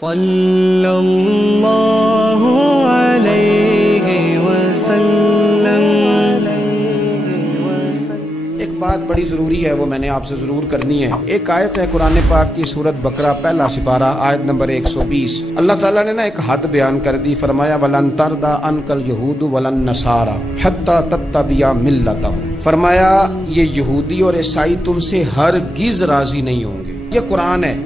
صلی اللہ علیہ وسلم۔ ایک بات بڑی ضروری ہے، وہ میں نے آپ سے ضرور کرنی ہے۔ ایک آیت ہے قرآن پاک کی سورۃ بقرہ پہلا سپارہ آیت نمبر 120۔ اللہ تعالیٰ نے ایک حد بیان کر دی، فرمایا وَلَن تَرْضَىٰ عَنْكَ الْيَهُودُ وَلَا النَّصَارَىٰ حَتَّىٰ تَتَّبِعَ مِلَّتَهُمْ۔ فرمایا یہ یہودی اور عیسائی تم سے ہرگز راضی نہیں ہوں گے۔ یہ قرآن ہے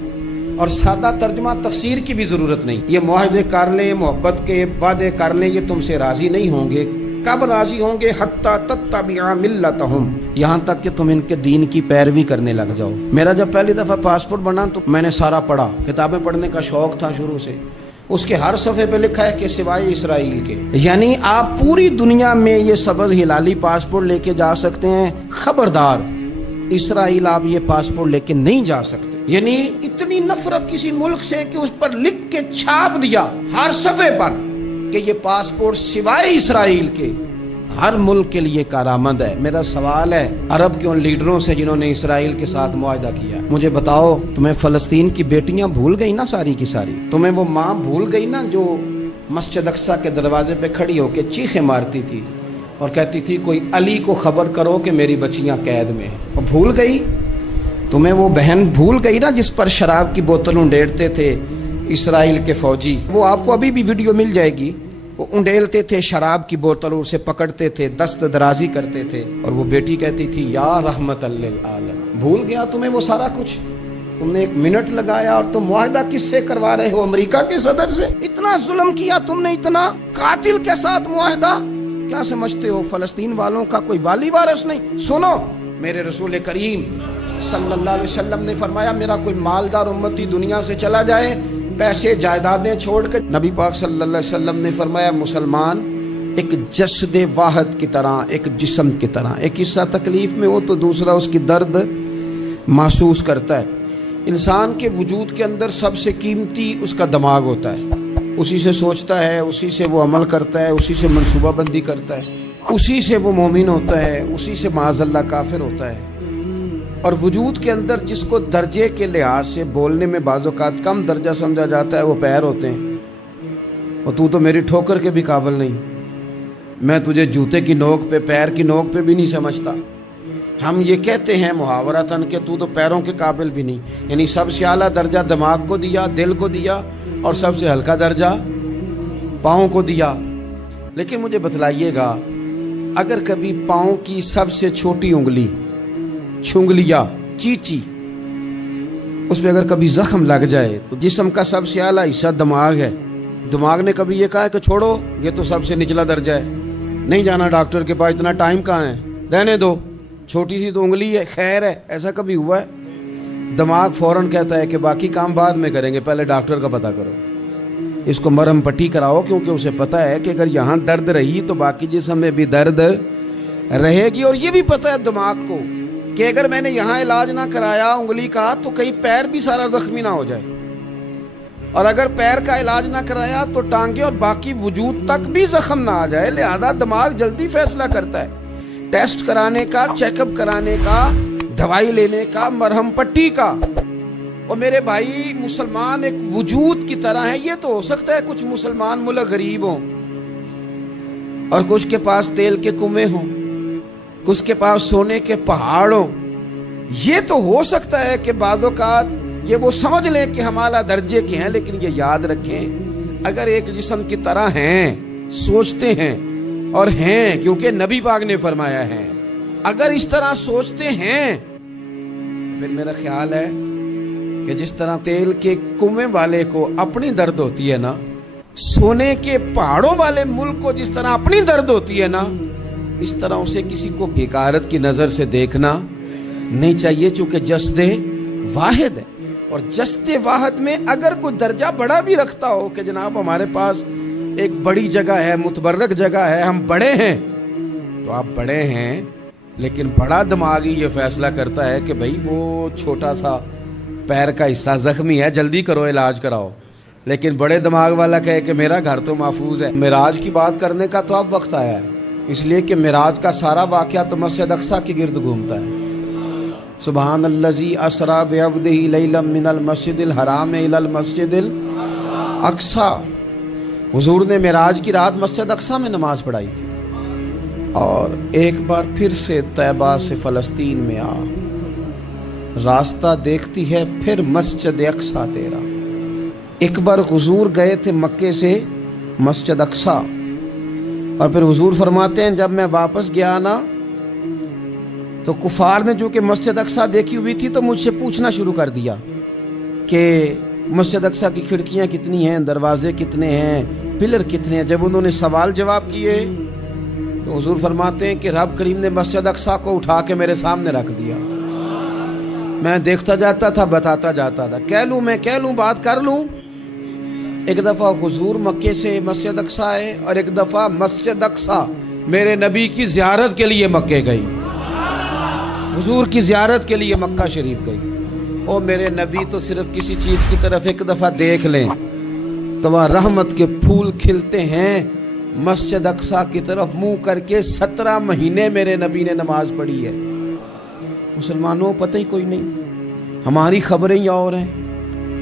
اور سادہ ترجمہ تفسیر کی بھی ضرورت نہیں۔ یہ معاہدے کر لیں، محبت کے وعدے کر لیں، یہ تم سے راضی نہیں ہوں گے۔ کب راضی ہوں گے؟ حتی تتبع ملتہم، یہاں تک کہ تم ان کے دین کی پیروی کرنے لگ جاؤ۔ میرا جب پہلی دفعہ پاسپورٹ بنا تو میں نے سارا پڑھا، کتابیں پڑھنے کا شوق تھا شروع سے۔ اس کے ہر صفحے پہ لکھا ہے کہ سوائے اسرائیل کے، یعنی آپ پوری دنیا میں یہ سبز ہلالی پاسپورٹ لے کے جا سکتے ہیں، خبردار اسرائیل آپ یہ پاسپورٹ لے کے نہیں جا سکتے۔ یعنی اتنی نفرت کسی ملک سے کہ اس پر لکھ کے چھاپ دیا ہر صفحے پر کہ یہ پاسپورٹ سوائے اسرائیل کے ہر ملک کے لیے کارآمد ہے۔ میرا سوال ہے عرب کے ان لیڈروں سے جنہوں نے اسرائیل کے ساتھ معاہدہ کیا، مجھے بتاؤ تمہیں فلسطین کی بیٹیاں بھول گئی نا ساری کی ساری؟ تمہیں وہ ماں بھول گئی نا جو مسجد اقصیٰ کے دروازے پہ کھڑی ہو کے چیخیں مارتی تھی اور کہتی تھی کوئی علی کو خبر کرو کہ میری بچیاں قید میں ہیں؟ وہ بھول گئی؟ تمہیں وہ بہن بھول گئی نا جس پر شراب کی بوتل انڈیلتے تھے اسرائیل کے فوجی؟ وہ آپ کو ابھی بھی ویڈیو مل جائے گی۔ وہ انڈیلتے تھے شراب کی بوتل، اسے پکڑتے تھے، دست درازی کرتے تھے، اور وہ بیٹی کہتی تھی یا رحمت للعالم۔ بھول گیا تمہیں وہ سارا کچھ؟ تم نے 1 منٹ لگایا اور تم معاہدہ کس سے کروا رہے ہو؟ امریکہ کے صدر سے؟ اتنا ظلم کیا تم نے، اتنا قاتل کے ساتھ معاہدہ؟ کیا سمجھتے ہو فلسطین والوں کا کوئی والی وارث نہیں؟ سنو، میرے رسول کریم صلی اللہ علیہ وسلم نے فرمایا میرا کوئی مالدار امتی دنیا سے چلا جائے، پیسے جائیدادیں چھوڑ کر، نبی پاک صلی اللہ علیہ وسلم نے فرمایا مسلمان ایک جسد واحد کی طرح، ایک جسم کی طرح، ایک حصہ تکلیف میں ہو تو دوسرا اس کی درد محسوس کرتا ہے۔ انسان کے وجود کے اندر سب سے قیمتی اس کا دماغ ہوتا ہے، اسی سے سوچتا ہے، اسی سے وہ عمل کرتا ہے، اسی سے منصوبہ بندی کرتا ہے، اسی سے وہ مومن ہوتا ہے، اسی سے معاذ اللہ کافر ہوتا ہے۔ اور وجود کے اندر جس کو درجے کے لحاظ سے بولنے میں بعض اوقات کم درجہ سمجھا جاتا ہے وہ پیر ہوتے ہیں۔ اور تو میری ٹھوکر کے بھی قابل نہیں، میں تجھے جوتے کی نوک پہ، پیر کی نوک پہ بھی نہیں سمجھتا۔ ہم یہ کہتے ہیں محاورتاً کہ تو پیروں کے قابل بھی نہیں، یعنی سب سے اعلیٰ درجہ دماغ کو دیا، دل کو دیا، اور سب سے ہلکا درجہ پاؤں کو دیا۔ لیکن مجھے بتلائیے گا اگر کبھی پاؤں کی سب سے چھوٹی انگلی، چھنگلیا، چیچی، اس پہ اگر کبھی زخم لگ جائے تو جسم کا سب سے اعلیٰ حصہ دماغ ہے، دماغ نے کبھی یہ کہا ہے کہ چھوڑو یہ تو سب سے نچلا درجہ ہے، نہیں جانا ڈاکٹر کے پاس، اتنا ٹائم کہاں ہے، رہنے دو، چھوٹی سی تو انگلی ہے، خیر ہے؟ ایسا کبھی ہوا ہے؟ دماغ فوراً کہتا ہے کہ باقی کام بعد میں کریں گے، پہلے ڈاکٹر کا پتہ کرو، اس کو مرہم پٹی کراؤ، کیونکہ اسے پتہ ہے کہ اگر یہاں درد رہی تو باقی جسم میں بھی درد رہے گی۔ اور یہ بھی پتہ ہے دماغ کو کہ اگر میں نے یہاں علاج نہ کرایا انگلی کا تو کہیں پیر بھی سارا زخمی نہ ہو جائے، اور اگر پیر کا علاج نہ کرایا تو ٹانگیں اور باقی وجود تک بھی زخم نہ آ جائے۔ لہذا دماغ جلدی فیصلہ کرتا ہے، ٹیسٹ کرانے کا، چیک اپ کرانے کا، دوائی لینے کا، مرہم پٹی کا۔ اور میرے بھائی مسلمان ایک وجود کی طرح ہے، یہ تو ہو سکتا ہے کچھ مسلمان ملک غریب ہوں اور کچھ کے پاس تیل کے کنویں ہوں، کچھ کے پاس سونے کے پہاڑ ہوں، یہ تو ہو سکتا ہے کہ بعض اوقات یہ وہ سمجھ لیں کہ ہم اعلیٰ درجے کے ہیں، لیکن یہ یاد رکھیں اگر ایک جسم کی طرح ہیں، سوچتے ہیں اور ہیں، کیونکہ نبی پاک نے فرمایا ہے، اگر اس طرح سوچتے ہیں پھر میرا خیال ہے کہ جس طرح تیل کے کنویں والے کو اپنی درد ہوتی ہے نا، سونے کے پہاڑوں والے ملک کو جس طرح اپنی درد ہوتی ہے نا، اس طرح اسے کسی کو بھیکارت کی نظر سے دیکھنا نہیں چاہیے، چونکہ جسد واحد ہے۔ اور جسد واحد میں اگر کوئی درجہ بڑا بھی رکھتا ہو کہ جناب ہمارے پاس ایک بڑی جگہ ہے، متبرک جگہ ہے، ہم بڑے ہیں، تو آپ بڑے ہیں، لیکن بڑا دماغ ہی یہ فیصلہ کرتا ہے کہ بھائی وہ چھوٹا سا پیر کا حصہ زخمی ہے، جلدی کرو علاج کراؤ، لیکن بڑے دماغ والا کہے کہ میرا گھر تو محفوظ ہے۔ معراج کی بات کرنے کا تو اب وقت آیا ہے، اس لیے کہ معراج کا سارا واقعہ تو مسجد اقصیٰ کے گرد گھومتا ہے۔ سبحان الذی اسریٰ بعبدہ لیلا من المسجد الحرام الی المسجد अक्सा, हुजूर ने मेराज की रात मस्जिद अक्सा में नमाज पढ़ाई थी। और एक बार फिर से तैबा से फलस्तीन में आ, रास्ता देखती है फिर मस्जिद अक्सा तेरा। एक बार हुजूर गए थे मक्के से मस्जिद अक्सा, और फिर हुजूर फरमाते हैं जब मैं वापस गया ना तो कुफार ने जो कि मस्जिद अक्सा देखी हुई थी तो मुझसे पूछना शुरू कर दिया कि मस्जिद अक्सा की खिड़कियां कितनी हैं, दरवाजे कितने हैं, पिलर कितने हैं। जब उन्होंने सवाल जवाब किए तो हुजूर फरमाते हैं कि रब करीम ने मस्जिद अक्सा को उठा के मेरे सामने रख दिया। मैं देखता जाता था, बताता जाता था, कह लूं बात कर लूं। एक दफा हुजूर मक्के से मस्जिद अक्सा आए और एक दफा मस्जिद अक्सा मेरे नबी की जियारत के लिए मक्के गई, हुजूर की जियारत के लिए मक्का शरीफ गई। और मेरे नबी तो सिर्फ किसी चीज की तरफ एक दफा देख लें तो वह रहमत के फूल खिलते हैं। मस्जिद अक्सा की तरफ मुंह करके 17 महीने मेरे नबी ने नमाज पढ़ी है। मुसलमानों पता ही कोई नहीं, हमारी खबरें ही और हैं,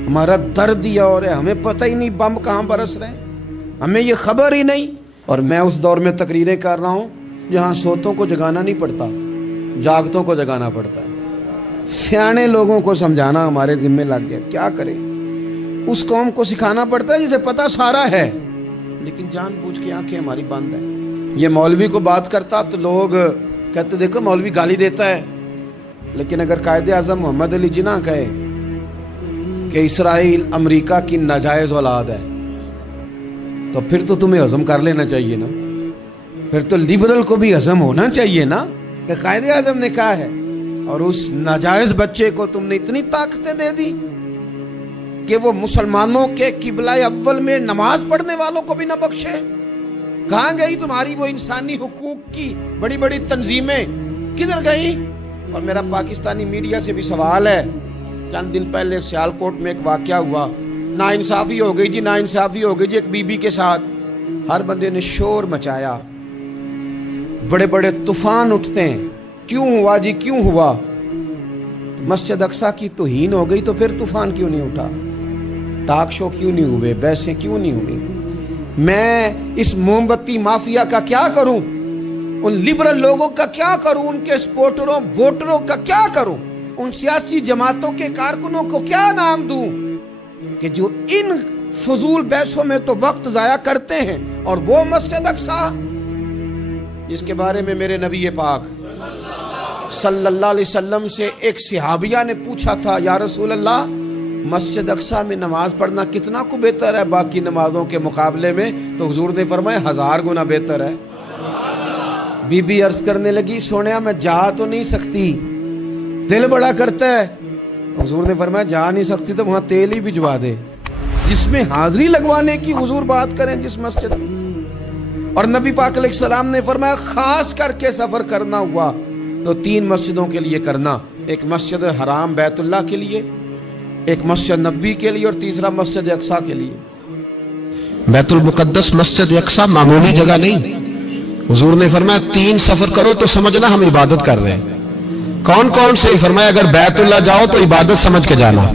हमारा दर्द ही और है, हमें पता ही नहीं बम कहां बरस रहे हैं, हमें ये खबर ही नहीं। और मैं उस दौर में तकरीरें कर रहा हूं जहां सोतों को जगाना नहीं पड़ता, जागतों को जगाना पड़ता है। सियाने लोगों को समझाना हमारे जिम्मे लग गया। क्या करें, उस कौम को सिखाना पड़ता है जिसे पता सारा है लेकिन जानबूझ के आंखें हमारी बंद है। ये मौलवी को बात करता तो लोग कहते देखो मौलवी गाली देता है, लेकिन अगर कायदे आजम मोहम्मद अली जिन्ना कहे कि इसराइल अमेरिका की नाजायज औलाद है तो फिर तो तुम्हें हजम कर लेना चाहिए ना, फिर तो लिबरल को भी हजम होना चाहिए ना कि कायदे आजम ने कहा है। और उस नाजायज बच्चे को तुमने इतनी ताकतें दे दी कि वो मुसलमानों के किबला अव्वल में नमाज पढ़ने वालों को भी न बख्शे। कहां गई तुम्हारी वो इंसानी हुकूक की बड़ी बड़ी तंजीमें, किधर गई? और मेरा पाकिस्तानी मीडिया से भी सवाल है, चंद दिन पहले सियालकोट में एक वाकया हुआ, नाइंसाफी हो गई जी, नाइंसाफी हो गई जी एक बीबी के साथ। हर बंदे ने शोर मचाया, बड़े बड़े तूफान उठते हैं, क्यों हुआ जी, क्यों हुआ? तो मस्जिद अक्सा की तौहीन हो गई तो फिर तूफान क्यों नहीं उठा? टॉक शो क्यों नहीं हुए? बहसें क्यों नहीं हुई? मैं इस मोमबत्ती माफिया का क्या करूं? उन लिबरल लोगों का क्या करूं? उनके सपोर्टरों वोटरों का क्या करूं? उन सियासी जमातों के कारकुनों को क्या नाम दूं कि जो इन फजूल बहसों में तो वक्त जाया करते हैं। और वो मस्जिद अक्सा जिसके बारे में मेरे नबी पाक सल्लल्लाहु अलैहि वसल्लम से एक सहाबिया ने पूछा था, या रसूल अल्लाह मस्जिद अक्सा में नमाज पढ़ना कितना को बेहतर है बाकी नमाजों के मुकाबले में? तो हुजूर ने फरमाया 1000 गुना बेहतर है। बीबी अर्ज करने लगी, सोनिया मैं जा तो नहीं सकती, दिल बड़ा करता है। हुजूर ने फरमाया जा नहीं सकती तो वहां तेल ही भिजवा दे, जिसमें हाजिरी लगवाने की हुजूर बात करें जिस मस्जिद में। और नबी पाक अलैहिस्सलाम ने फरमाया खास करके सफर करना हुआ तो 3 मस्जिदों के लिए करना, एक मस्जिद हराम बैतुल्लाह के लिए, एक मस्जिद नबी के लिए और तीसरा मस्जिद अक्सा के लिए। बैतुल मुकद्दस मस्जिद अक्सा मामूली जगह नहीं। हुजूर ने फरमाया 3 सफर करो तो समझना हम इबादत कर रहे हैं। कौन कौन से? फरमाया अगर बैतुल्लाह जाओ तो इबादत समझ के जाना,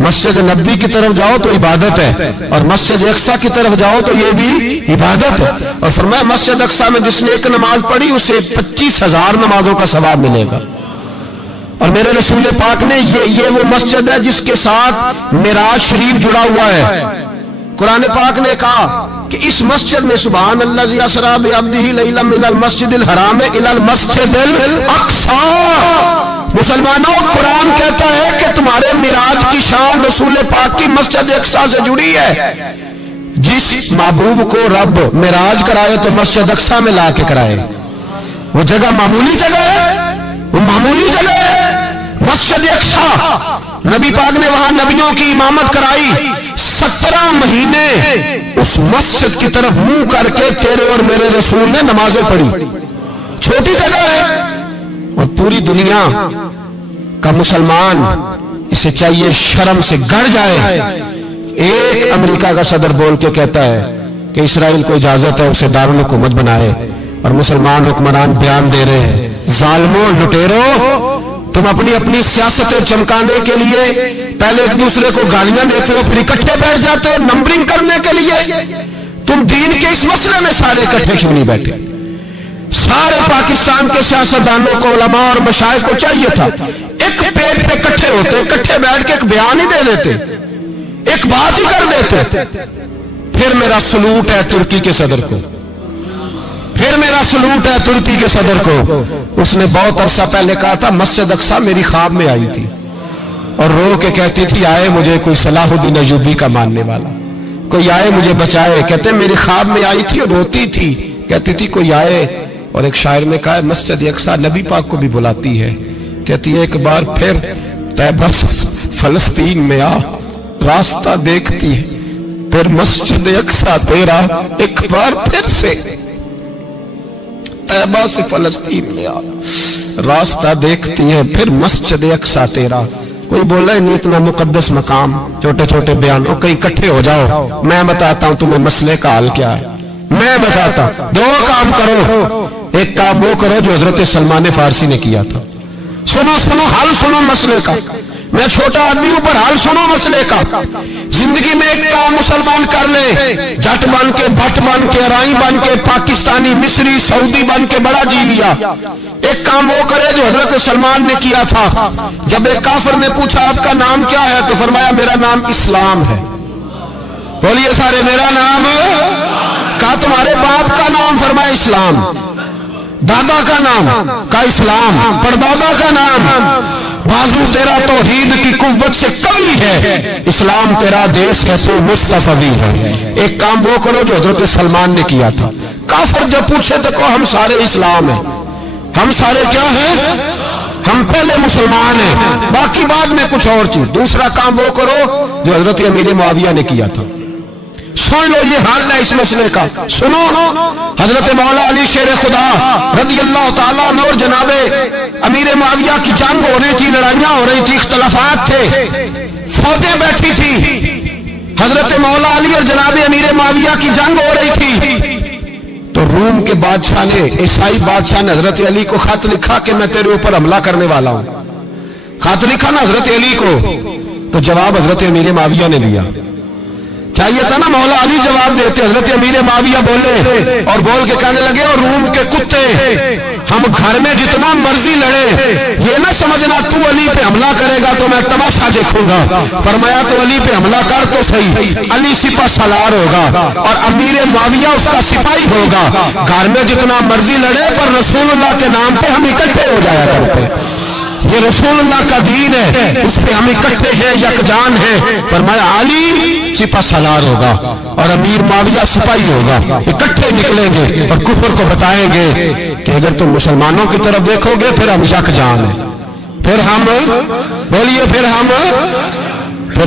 मस्जिद नबी की तरफ जाओ तो इबादत है, और मस्जिद अक्सा की तरफ जाओ तो ये भी इबादत है। और फरमाया मस्जिद अक्सा में जिसने एक नमाज पढ़ी उसे 25,000 नमाजों का सवाब मिलेगा। और मेरे रसूल पाक ने ये वो मस्जिद है जिसके साथ मिराज शरीफ जुड़ा हुआ है। कुरान पाक ने कहा कि इस मस्जिद में सुभान अल्लाज़ी असरा बिअब्दिही लैलन मिनल मस्जिदिल हराम इलल मस्जिदिल अक्सा। मुसलमानों, कुरान कहता है कि तुम्हारे मिराज की शान रसूल पाक की मस्जिद अक्सा से जुड़ी है। जिस महबूब को रब मिराज कराए तो मस्जिद अक्सा में ला के कराए। वो जगह मामूली जगह है, वो मामूली जगह है। मस्जिद अक्सा, नबी पाक ने वहां नबियों की इमामत कराई। 17 महीने उस मस्जिद की तरफ मुंह करके तेरे और मेरे रसूल ने नमाजें पढ़ी। छोटी जगह है और पूरी दुनिया का मुसलमान इसे चाहिए शर्म से गड़ जाए। एक अमेरिका का सदर बोल के कहता है कि इसराइल को इजाजत है उसे दारुल हुकूमत बनाए, और मुसलमान हुक्मरान बयान दे रहे हैं जालिमों लुटेरों तुम अपनी अपनी सियासतें चमकाने के लिए पहले एक दूसरे को गालियां देते हो, फिर इकट्ठे बैठ जाते हो नंबरिंग करने के लिए। तुम दीन के इस मसले में सारे इकट्ठे क्यों नहीं बैठे? सारे पाकिस्तान के सियासतदानों को, उलमा और मशाइख को चाहिए था एक पेज पे इकट्ठे होते, इकट्ठे बैठ के एक बयान ही दे देते, एक बात ही कर देते। फिर मेरा सलूट है तुर्की के सदर को, फिर मेरा सलूट है तुर्की के सदर को। उसने बहुत अरसा पहले कहा था मस्जिद अक्सा मेरी ख्वाब में आई थी और रो के कहती थी आए मुझे कोई सलाहुद्दीन अय्यूबी का मानने वाला, कोई आए मुझे बचाए। कहते मेरी ख्वाब में आई थी और रोती थी, कहती थी कोई आए। और एक शायर ने कहा मस्जिद अक्सा नबी पाक को भी बुलाती है, कहती है एक बार फिर तैबा फलस्तीन में आ, रास्ता देखती है फिर मस्जिद अक्सा तेरा, एक बार फिर से तैबा से फलस्तीन में आ, रास्ता देखती है फिर मस्जिद अक्सा तेरा। कोई बोला नहीं इतना मुकद्दस मकाम, छोटे छोटे बयानों कहीं इकट्ठे हो जाओ, मैं बताता हूं तुम्हें मसले का हाल क्या है, मैं बताता। दो काम करो, एक काम वो करो जो हजरत सलमान फारसी ने किया था। सुनो सुनो हाल सुनो मसले का, मैं छोटा आदमी हूं पर हाल सुनो मसले का। जिंदगी में एक काम मुसलमान कर ले, जट बन के, भट्ट बन के, राई बन के, पाकिस्तानी, मिस्री, सऊदी बन के बड़ा जी लिया। एक काम वो करे जो हजरत सलमान ने किया था। जब एक काफिर ने पूछा आपका नाम क्या है, तो फरमाया मेरा नाम इस्लाम है। बोलिए सारे मेरा नाम। कहा तुम्हारे बाप का नाम, फरमाया इस्लाम। दादा का नाम, का इस्लाम। परदादा का नाम, बाजू तेरा तौहीद की कुव्वत से कमी है, इस्लाम तेरा देश है तो मुस्तफवी है। एक काम वो करो जो हजरत सलमान ने किया था। काफिर जब पूछे तो कहो हम सारे इस्लाम हैं, हम सारे क्या हैं, हम पहले मुसलमान हैं, बाकी बाद में कुछ और चीज। दूसरा काम वो करो जो हजरत अमीर मुआविया ने किया था। सुन लो ये हाल है इस मसले का। सुनो हजरत मौला अली शेर खुदा रज़ी अल्लाह ताला अन्हु और जनाबे अमीर मुआविया की जंग हो रही थी, लड़ाइयां हो रही थी, इख्तलाफात थे, फौजें बैठी थी। हजरत मौला अली और जनाबे अमीर मुआविया की जंग हो रही थी। तो रूम के बादशाह ने, ईसाई बादशाह ने हजरत अली को खत लिखा कि मैं तेरे ऊपर हमला करने वाला हूं। खत लिखा ना हजरत अली को, तो जवाब हजरत अमीर मुआविया ने दिया। चाहिए था ना मौला अली जवाब देते, हजरत अमीर मुआविया बोले और बोल के कहने लगे और रूम के कुत्ते, हम घर में जितना मर्जी लड़े, ये ना समझना तू अली पे हमला करेगा तो मैं तमाशा देखूंगा। फरमाया तो अली पे हमला कर तो सही, अली सिपा सलार होगा और अमीर मुआविया उसका सिपाही होगा। घर में जितना मर्जी लड़े पर रसूलुल्लाह के नाम पे हम इकट्ठे हो जाया करते। ये रसूलुल्लाह का दीन है, उस पे हम इकट्ठे हैं, यकजान हैं। फरमाया अली सिपा सलार होगा और अमीर मुआविया सिपाही होगा, इकट्ठे निकलेंगे और कुफर को बताएंगे कि अगर तुम मुसलमानों की तरफ देखोगे फिर हम यकजान हैं, फिर हम बोलिए फिर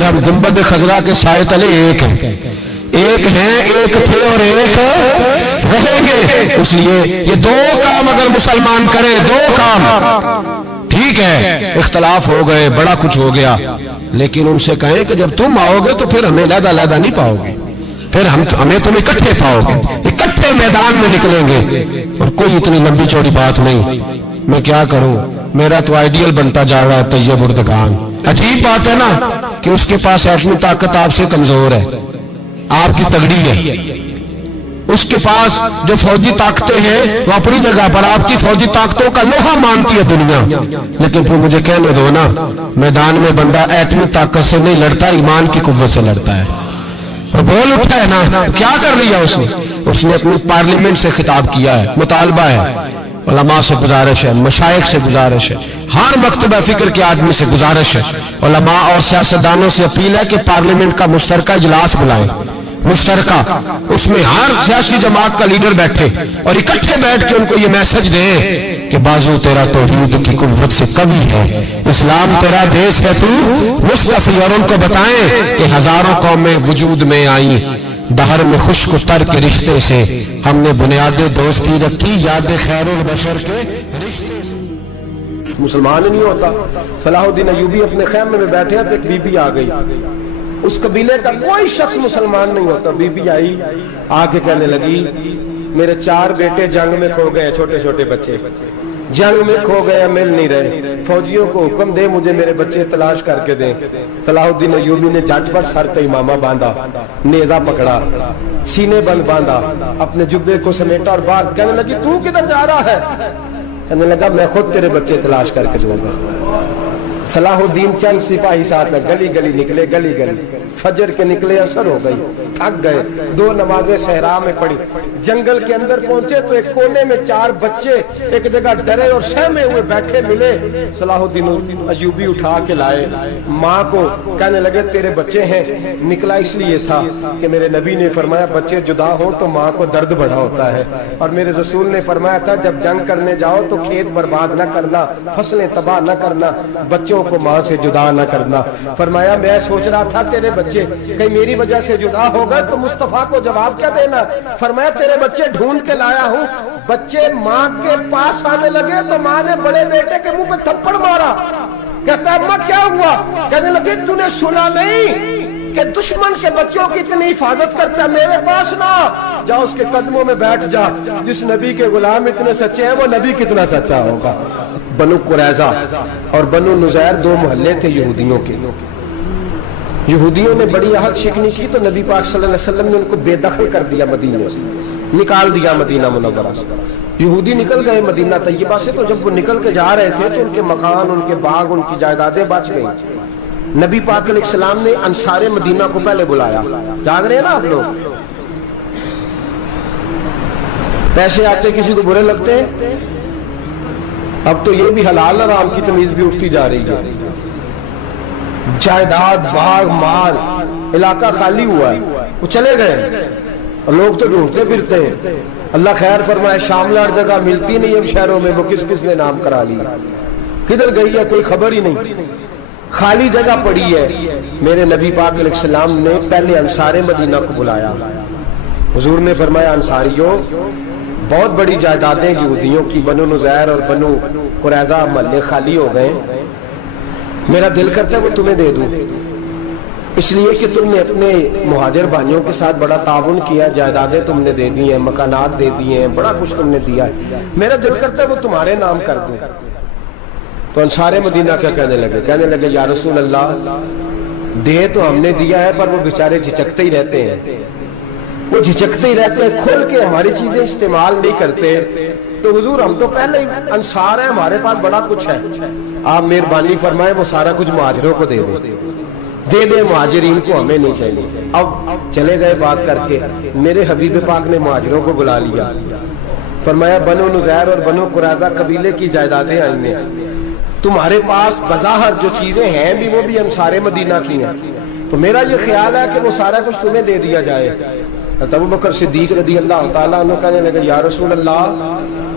हम गुंबद खजरा के साए तले एक हैं, एक हैं, एक थे और एक रहेंगे। इसलिए ये दो काम अगर मुसलमान करें, दो काम ठीक है, इख्तलाफ हो गए, बड़ा कुछ हो गया, लेकिन उनसे कहें कि जब तुम आओगे तो फिर हमें लहदा लहदा नहीं पाओगे, फिर हमें तुम इकट्ठे पाओगे, इकट्ठे मैदान में निकलेंगे। और कोई इतनी लंबी चौड़ी बात नहीं, मैं क्या करूं, मेरा तो आइडियल बनता जा रहा है तैयब उर्दगान। अजीब बात है ना कि उसके पास एटमी ताकत आपसे कमजोर है, आपकी तगड़ी है। उसके पास जो फौजी ताकतें हैं वो अपनी जगह पर, आपकी फौजी ताकतों का लोहा मानती है दुनिया। लेकिन फिर मुझे कहने दो ना, मैदान में बंदा एटमी ताकत से नहीं लड़ता, ईमान की कुव्वत से लड़ता है। और बोल उठा है ना, क्या कर लिया उसने अपनी पार्लियामेंट से खिताब किया है, मुतालबा है, उलमा से गुजारिश है, मशाइख से गुजारिश है, हर मकतबा फिक्र के आदमी से गुजारिश है, उलमा और सियासतदानों से अपील है कि पार्लियामेंट का मुश्तरका इजलास बुलाएं, मुश्तरका, उसमें हर सियासी जमात का लीडर बैठे और इकट्ठे बैठ के उनको ये मैसेज दे कि बाजू तेरा तौहीद की कुव्वत से कमी है, इस्लाम तेरा देश है तू मुस्तफी। और उनको बताएं कि हजारों कौमें वजूद में आई, दहर में खुश्क तर के रिश्ते से हमने बुनियाद दोस्ती रखी, याद खैरुल बशर के रिश्ते से। मुसलमान नहीं होता। सलाहुद्दीन अय्यूबी अपने खैमे में बैठे हैं तो एक बीबी आ गई, उस कबीले का कोई शख्स मुसलमान नहीं होता। बीबी आई, आके कहने लगी मेरे 4 बेटे जंग में खो गए, छोटे छोटे बच्चे, جنگ میں کھو گئے مل نہیں رہے، فوجیوں کو حکم دے مجھے میرے بچے تلاش کر کے دیں۔ صلاح الدین ایوبی نے جج پر سر پہ امامہ باندھا، نیزہ پکڑا، سینے بند باندھا، اپنے جبے کو سمیٹا اور باہر کہنے لگی تو کدھر جا رہا ہے؟ کہنے لگا میں خود تیرے بچے تلاش کر کے دوں گا۔ صلاح الدین چند سپاہی ساتھ میں گلی گلی نکلے، گلی گلی فجر کے نکلے، اثر ہو گئی، تھک گئے، 2 نمازیں صحرا میں پڑھی، جنگل کے اندر پہنچے تو ایک کونے میں 4 بچے ایک جگہ ڈرے اور سہمے ہوئے بیٹھے ملے۔ صلاح الدین ایوبی اٹھا کے لائے، ماں کو کہنے لگے تیرے بچے ہیں، نکلا اس لیے تھا کہ میرے نبی نے فرمایا بچے جدا ہوں تو ماں کو درد بڑا ہوتا ہے، اور میرے رسول نے فرمایا تھا جب جنگ کرنے جاؤ تو کھیت برباد نہ کرنا، فصلیں تباہ نہ کرنا، بچوں کو ماں سے جدا نہ کرنا۔ فرمایا میں سوچ رہا تھا تیرے بچے کہیں میری وجہ سے جدا ہو گئے تو مصطفیٰ کو جواب کیا دینا؟ فرمایا تیرے بچے ڈھونڈ کے لایا ہوں۔ بچے ماں کے پاس آنے لگے تو ماں نے بڑے بیٹے کے منہ پہ تھپڑ مارا، کہتا ہے اماں کیا ہوا؟ کہنے لگے تو نے سنا نہیں کہ دشمن کے بچوں کی اتنی حفاظت کرتا ہے، میرے پاس نہ جا، اس کے قدموں میں بیٹھ جا، جس نبی کے غلام اتنے سچے ہیں وہ نبی کتنا سچا ہوگا۔ بنو قریظہ اور بنو نذیر 2 محلے تھے یہودیوں کے۔ یہودیوں نے بڑی عہد شکنی کی تو نبی پاک صلی اللہ علیہ وسلم نے ان کو بے دخل کر دیا، مدینے سے نکال دیا، مدینہ منورہ سے۔ یہودی نکل گئے مدینہ طیبہ سے، تو جب وہ نکل کے جا رہے تھے تو ان کے مکان، ان کے باغ، ان کی جائیدادیں بچ گئیں۔ نبی پاک علیہ السلام نے انصار مدینہ کو پہلے بلایا، جاگ رہے ہیں نا آپ لوگ؟ پیسے آتے کسی کو برے لگتے ہیں؟ اب تو یہ بھی حلال حرام کی تمیز بھی اٹھتی جا رہی ہے۔ جائیداد، باغ، مال، علاقہ خالی ہوا ہے، وہ چلے گئے اور لوگ تو ڈھونڈتے پھرتے ہیں۔ اللہ خیر فرمائے، شاملہ ہر جگہ ملتی نہیں اب شہروں میں، وہ کس کس نے نام کرا لیا، کدھر گئی ہے کوئی خبر ہی نہیں، خالی جگہ پڑی ہے۔ میرے نبی پاک علیہ السلام نے پہلے انصار مدینہ کو بلایا، حضور نے فرمایا انصاریوں بہت بڑی جائیدادیں یہودیوں کی، بنو نذیر اور بنو قریظہ محلے خالی ہو گئے، میرا دل کرتا ہے وہ تمہیں دے دوں، اس لیے کہ تم نے اپنے مہاجر بھائیوں کے ساتھ بڑا تعاون کیا، جائیدادیں تم نے دے دی ہیں، مکانات دے دیے ہیں، بڑا کچھ تم نے دیا ہے، میرا دل کرتا ہے وہ تمہارے نام کر دوں۔ تو انصار مدینہ کیا کہنے لگے یا رسول اللہ دے تو ہم نے دیا ہے پر وہ بیچارے جھچکتے ہی رہتے ہیں، وہ جھچکتے ہی رہتے ہیں، کھل کے ہماری چیزیں استعمال نہیں کرتے۔ تو حضور ہم تو پہلے ہی انصار ہیں، ہمارے پاس بڑا کچھ ہے، آپ مہربانی فرمائیں وہ سارا کچھ مہاجروں کو دے دے مہاجرین کو، ہمیں نہیں چاہیے۔ اب چلے گئے بات کر کے، میرے حبیب پاک نے مہاجروں کو بلا لیا، فرمایا بنو نذیر اور بنو قریظہ قبیلے کی جائیدادیں آئی ہیں، تمہارے پاس بظاہر جو چیزیں ہیں بھی وہ بھی انصار مدینہ کی ہیں، تو میرا یہ خیال ہے کہ وہ سارا کچھ تمہیں دے دیا جائے۔ ابو بکر صدیق رضی اللہ تعالیٰ عنہ کہنے لگے یا رسول اللہ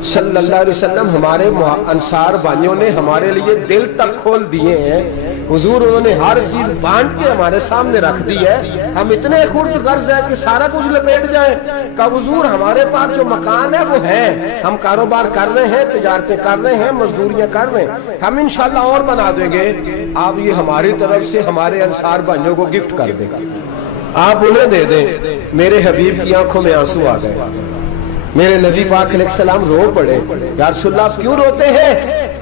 صلی اللہ علیہ وسلم ہمارے انصار بھائیوں نے ہمارے لیے دل تک کھول دیے ہیں، حضور انہوں نے ہر چیز بانٹ کے ہمارے سامنے رکھ دی ہے، ہم اتنے خرد غرض ہیں کہ سارا کچھ لپیٹ جائیں۔ کہا حضور ہمارے پاس جو مکان ہے وہ ہے، ہم کاروبار کر رہے ہیں، تجارتیں کر رہے ہیں، مزدوریاں کر رہے ہیں، ہم انشاءاللہ اور بنا دیں گے، آپ یہ ہماری طرف سے ہمارے انصار بھائیوں کو گفٹ کر دیں، آپ انہیں دے دیں۔ میرے حبیب کی آنکھوں میں آنسو آ گئے، میرے نبی پاک علیہ السلام رو پڑے، یا رسول اللہ آپ کیوں روتے ہیں؟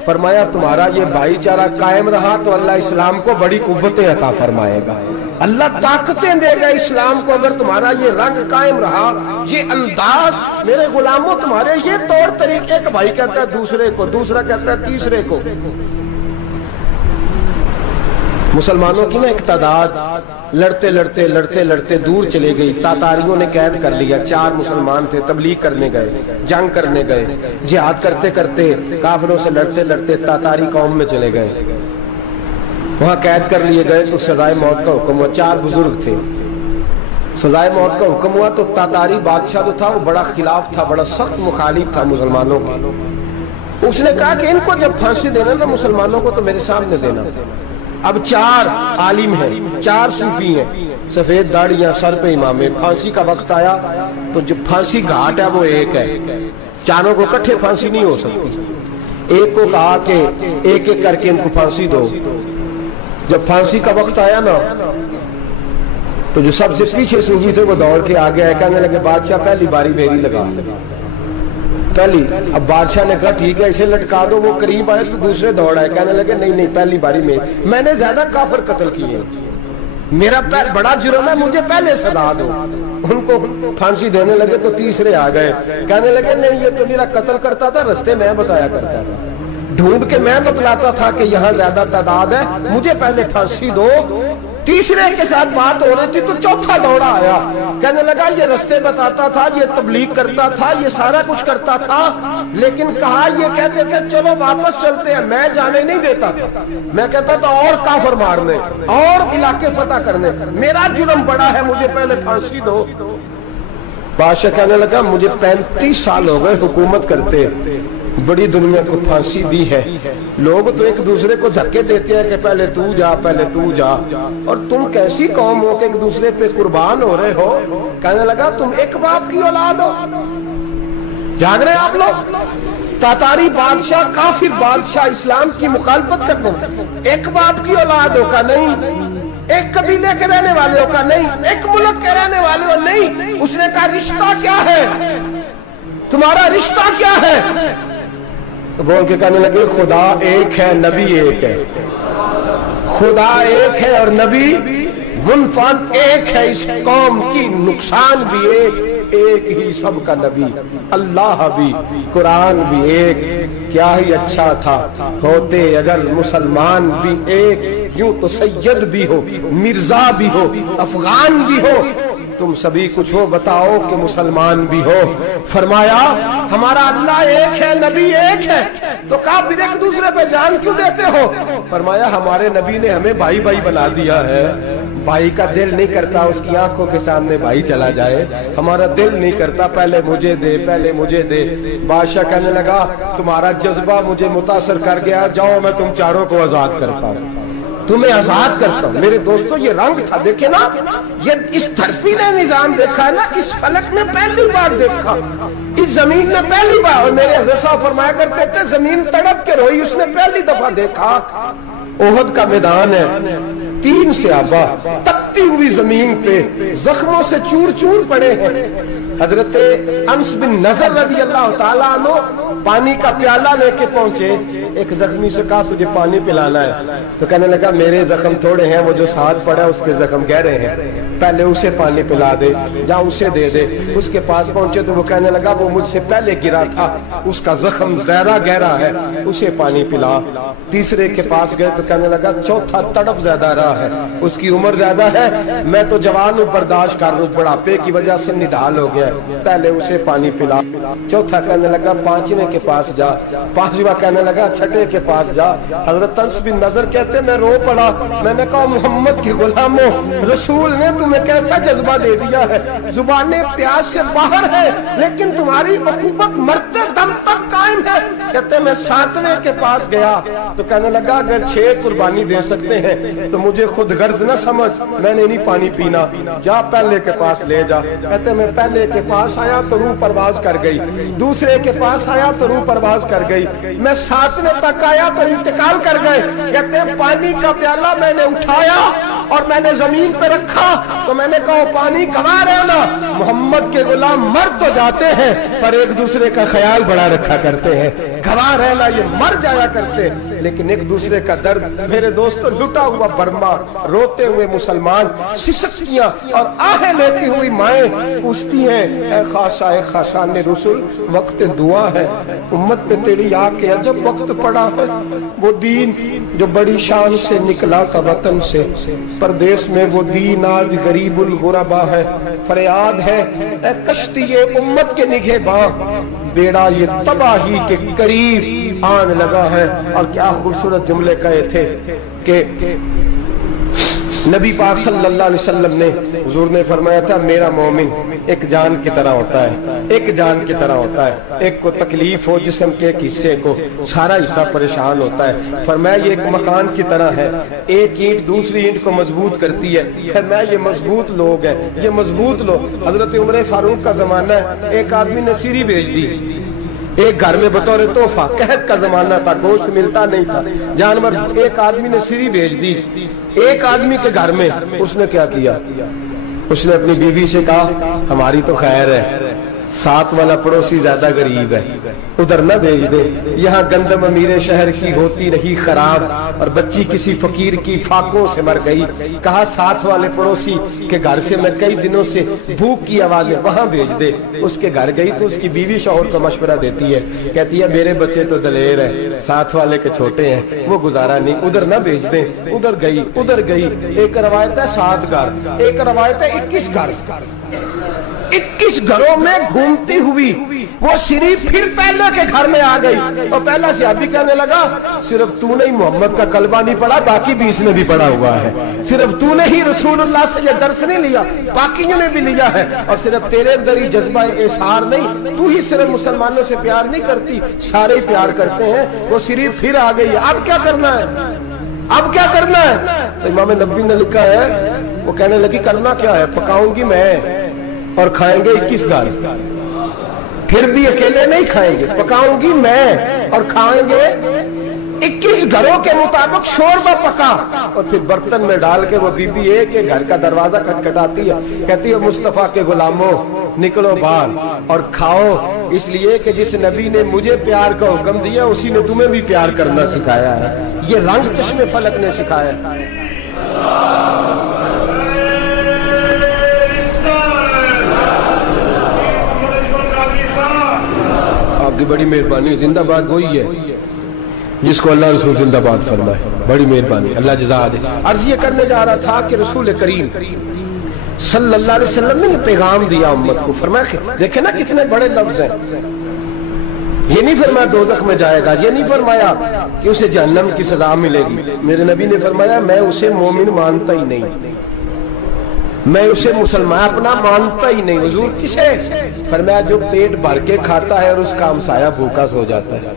فرمایا تمہارا یہ بھائی چارہ قائم رہا تو اللہ اسلام کو بڑی قوتیں عطا فرمائے گا، اللہ طاقتیں دے گا اسلام کو، اگر تمہارا یہ رنگ قائم رہا، یہ انداز، میرے غلاموں تمہارے یہ طور طریقے، ایک بھائی کہتا ہے دوسرے کو، دوسرا کہتا ہے تیسرے کو۔ مسلمانوں کی نا ایک تعداد لڑتے لڑتے لڑتے لڑتے دور چلے گئی، تاتاریوں نے قید کر لیا، 4 مسلمان تھے، تبلیغ کرنے گئے، جنگ کرنے گئے، جہاد کرتے کرتے کافروں سے لڑتے لڑتے تاتاری قوم میں چلے گئے، وہاں قید کر لیے گئے تو سزائے موت کا حکم ہوا، 4 بزرگ تھے، سزائے موت کا حکم ہوا تو تاتاری بادشاہ جو تھا وہ بڑا خلاف تھا، بڑا سخت مخالف تھا مسلمانوں کے، اس نے کہا کہ ان کو جب پھانسی دینا نا مسلمانوں کو تو میرے سامنے دینا۔ اب 4 عالم ہیں، 4 صوفی ہیں، سفید داڑیاں، سر پہ امامے، پھانسی کا وقت آیا تو جو پھانسی گھاٹ ہے وہ ایک ہے، چاروں کو کٹھے پھانسی نہیں ہو سکتی، ایک کو کہا کہ ایک ایک کر کے ان کو پھانسی دو۔ جب پھانسی کا وقت آیا نا تو جو سب سے پیچھے صوفی تھے وہ دوڑ کے آگے آئے، کہنے لگے بادشاہ پہلی باری میری لگا، पहली। अब बादशाह ने कहा ठीक है इसे लटका दो। वो करीब आए तो दूसरे दौड़ आए, कहने लगे नहीं नहीं पहली बारी में मैंने ज्यादा काफिर कत्ल किए, मेरा बड़ा जुर्म है, मुझे पहले सजा दो। उनको फांसी देने लगे तो तीसरे आ गए, कहने लगे नहीं ये तो मेरा कत्ल करता था, रास्ते मैं बताया करता था, ढूंढ के मैं बतलाता था कि यहाँ ज्यादा तादाद है, मुझे पहले फांसी दो। तीसरे के साथ बात हो रही थी तो चौथा दौड़ा आया, कहने लगा ये रास्ते बताता था, ये तबलीग करता था, ये सारा कुछ करता था, लेकिन कहा ये कहते थे चलो वापस चलते हैं, मैं जाने नहीं देता था, मैं कहता था और काफिर मारने और इलाके फतह करने, मेरा जुर्म बड़ा है, मुझे पहले फांसी दो। बादशाह कहने लगा मुझे 35 साल हो गए हुकूमत करते, बड़ी दुनिया को फांसी दी है, लोग तो एक दूसरे को धक्के देते हैं कि पहले तू जा पहले तू जा, और तुम कैसी कौम हो कि एक दूसरे पे कुर्बान हो रहे हो। कहने लगा तुम एक बाप की औलाद हो, जाग रहे आप लोग। तातारी बादशाह काफिर बादशाह इस्लाम की मुखालफत करते हैं, एक बाप की औलाद हो का नहीं, एक कबीले के रहने वाले हो का नहीं, एक मुल्क के रहने वाले हो नहीं। उसने कहा रिश्ता क्या है तुम्हारा, रिश्ता क्या है? तो बोल के कहने लगे खुदा एक है नबी एक है, खुदा एक है और नबी मुनफरद एक है, इस कौम की नुकसान भी एक ही सबका नबी, अल्लाह भी कुरान भी एक। क्या ही अच्छा था होते अगर मुसलमान भी एक, यूं तो सैयद भी हो मिर्जा भी हो अफगान भी हो, तुम सभी कुछ हो बताओ कि मुसलमान भी हो। फरमाया हमारा अल्लाह एक है नबी एक है, तो कहा फिर एक दूसरे पे जान क्यों देते हो? फरमाया हमारे नबी ने हमें भाई भाई बना दिया है, भाई का दिल नहीं करता उसकी आंखों के सामने भाई चला जाए, हमारा दिल नहीं करता पहले मुझे दे पहले मुझे दे। बादशाह कहने लगा तुम्हारा जज्बा मुझे मुतासर कर गया, जाओ मैं तुम चारों को आजाद करता हूँ, तुम्हें आजाद करता हूं। मेरे दोस्तों ये रंग था, देखे ना, ये इस धरती ने निजाम देखा है ना, इस फलक में पहली बार देखा, इस जमीन ने पहली बार। और मेरे हज़रत साहब फरमाया करते थे जमीन तड़प के रोई, उसने पहली दफा देखा। ओहद का मैदान है, 3 सहाबा तपती हुई जमीन पे जख्मों से चूर चूर पड़े हैं। हजरत अनस बिन नजर रज़ी अल्लाह ताला अन्हु पानी का प्याला लेके पहुंचे, एक जख्मी से कहा तुझे पानी पिलाना है, तो कहने लगा मेरे जख्म थोड़े हैं, वो जो साथ पड़ा उसके जख्म गहरे हैं, पहले उसे पानी पिला दे, जा उसे दे दे। उसके पास पहुंचे तो वो कहने लगा वो मुझसे पहले गिरा था, उसका जख्म ज्यादा गहरा है, उसे पानी पिला। तीसरे के पास गए तो कहने लगा चौथा तड़प ज्यादा रहा है, उसकी उम्र ज्यादा है, मैं तो जवान हूँ बर्दाश्त कर लूं, बुढ़ापे की वजह से निढाल हो गया, पहले उसे पानी पिला। चौथा कहने लगा 5वें के पास जा, 5वां कहने लगा 6ठे के पास जा। हजरत अनस बिन नजर कहते मैं रो पड़ा, मैंने कहा मोहम्मद के गुलामों, रसूल ने तुम्हें कैसा जज्बा दे दिया है, जुबानें प्यास से बाहर है लेकिन तुम्हारी उखुवत मरते दम तक कायम है। कहते मैं 7वें के पास गया तो कहने लगा अगर 6 कुर्बानी दे सकते हैं तो मुझे खुद गर्ज न समझ, मैंने नहीं पानी पीना, जा पहले के पास ले जा। कहते मैं पहले के पास आया तो रूह परवाज कर गई, दूसरे के पास आया तो रूह परवाज कर गई, मैं 7वें तक आया तो इंतकाल कर गए। कहते पानी का प्याला मैंने उठाया और मैंने जमीन पे रखा तो मैंने कहा पानी गवा रहना, मोहम्मद के गुलाम मर तो जाते हैं पर एक दूसरे का ख्याल बड़ा रखा करते हैं, गवा रहना ये मर जाया करते लेकिन एक दूसरे का दर्द। मेरे दोस्तों लुटा हुआ बर्मा, रोते हुए मुसलमान, सिसकियां और आहें लेती हुई माएं पूछती हैं ए खासा ए खासाने रसूल वक्त दुआ है, उम्मत पे तेरी आके अजब वक्त पड़ा है। वो दीन जो बड़ी शान से निकला था वतन से, परदेश में वो दीन आज गरीबुल गुरबा है। फरियाद है ए कश्ती ये उम्मत के निगहबां, बेड़ा ये तबाही के करीब आन लगा है। और क्या खूबसूरत जुमले कहे थे कि नबी पाक सल्लल्लाहु अलैहि वसल्लम ने, हुजूर ने फरमाया था मेरा मोमिन एक जान की तरह होता है, एक जान की तरह होता है, एक को तकलीफ हो जिस्म के एक हिस्से को सारा हिस्सा परेशान होता है। फरमाया ये एक मकान की तरह है, एक ईंट दूसरी ईंट को मजबूत करती है। फरमाया ये मजबूत लोग हैं, ये मजबूत लोग। हजरत उमर फारूक का जमाना है, एक आदमी ने सीरी भेज दी एक घर में बतौर तोहफा, कहत का जमाना था, गोश्त मिलता नहीं था, जानवर, एक आदमी ने सीरी भेज दी एक आदमी के घर में। उसने क्या किया, उसने अपनी बीवी से कहा हमारी तो खैर है, ساتھ والا پڑوسی زیادہ غریب ہے، ادھر نہ بھیج دے۔ یہاں گندم امیر شہر کی ہوتی رہی خراب، اور بچی کسی فقیر کی فاقوں سے مر گئی۔ کہا ساتھ والے پڑوسی کے گھر سے میں کئی دنوں سے بھوک کی آوازیں، وہاں بھیج دے۔ اس کے گھر گئی تو اس کی بیوی شوہر کو مشورہ دیتی ہے، کہتی ہے میرے بچے تو دلیر ہیں، ساتھ والے کے چھوٹے ہیں، وہ گزارا نہیں، ادھر نہ بھیج دیں۔ ادھر گئی۔ ایک روایت ہے 7 گھر، ایک روایت ہے 21 گھر۔ 21 گھروں میں گھومتی ہوئی وہ شریف پھر پہلے کے گھر میں آ گئی، اور پہلا صحابی کہنے لگا صرف تو نے ہی محمد کا کلمہ نہیں پڑھا، باقی 20 نے بھی پڑھا ہوا ہے۔ صرف تو نے ہی رسول اللہ سے یہ درس نہیں لیا، باقیوں نے بھی لیا ہے۔ اور صرف تیرے اندر ہی جذبہ اظہار نہیں، تو ہی صرف مسلمانوں سے پیار نہیں کرتی، سارے ہی پیار کرتے ہیں۔ وہ شریف پھر آ گئی، اب کیا کرنا ہے؟ اب کیا کرنا ہے؟ تو امام نبوی نے لکھا ہے، وہ کہنے لگی کرنا کیا ہے؟ پکاؤں گی میں اور کھائیں گے 21 گھر، پھر بھی اکیلے نہیں کھائیں گے، پکاؤں گی میں اور کھائیں گے 21 گھروں کے مطابق شوربہ پکا، اور پھر برتن میں ڈال کے وہ بی بی ایک کے گھر کا دروازہ کھٹکھٹاتی ہے، کہتی ہے مصطفیٰ کے غلاموں نکلو باہر اور کھاؤ، اس لیے کہ جس نبی نے مجھے پیار کا حکم دیا اسی نے تمہیں بھی پیار کرنا سکھایا ہے، یہ رنگ چشم فلک نے سکھایا ہے۔ آپ کی بڑی مہربانی، زندہ باد وہی ہے جس کو اللہ رسول زندہ باد فرمائے، بڑی مہربانی، اللہ جزا دے۔ عرض یہ کرنے جا رہا تھا کہ رسول کریم صلی اللہ علیہ وسلم نے پیغام دیا امت کو، فرمایا دیکھیں نا کتنے بڑے لفظ ہیں، یہ نہیں فرمایا دوزخ میں جائے گا، یہ نہیں فرمایا کہ اسے جہنم کی سزا ملے گی، میرے نبی نے فرمایا میں اسے مومن مانتا ہی نہیں، میں اسے مسلمان اپنا مانتا ہی نہیں۔ حضور کسے؟ فرمایا جو پیٹ بھر کے کھاتا ہے اور اس کا ہمسایہ بھوکا سو جاتا ہے،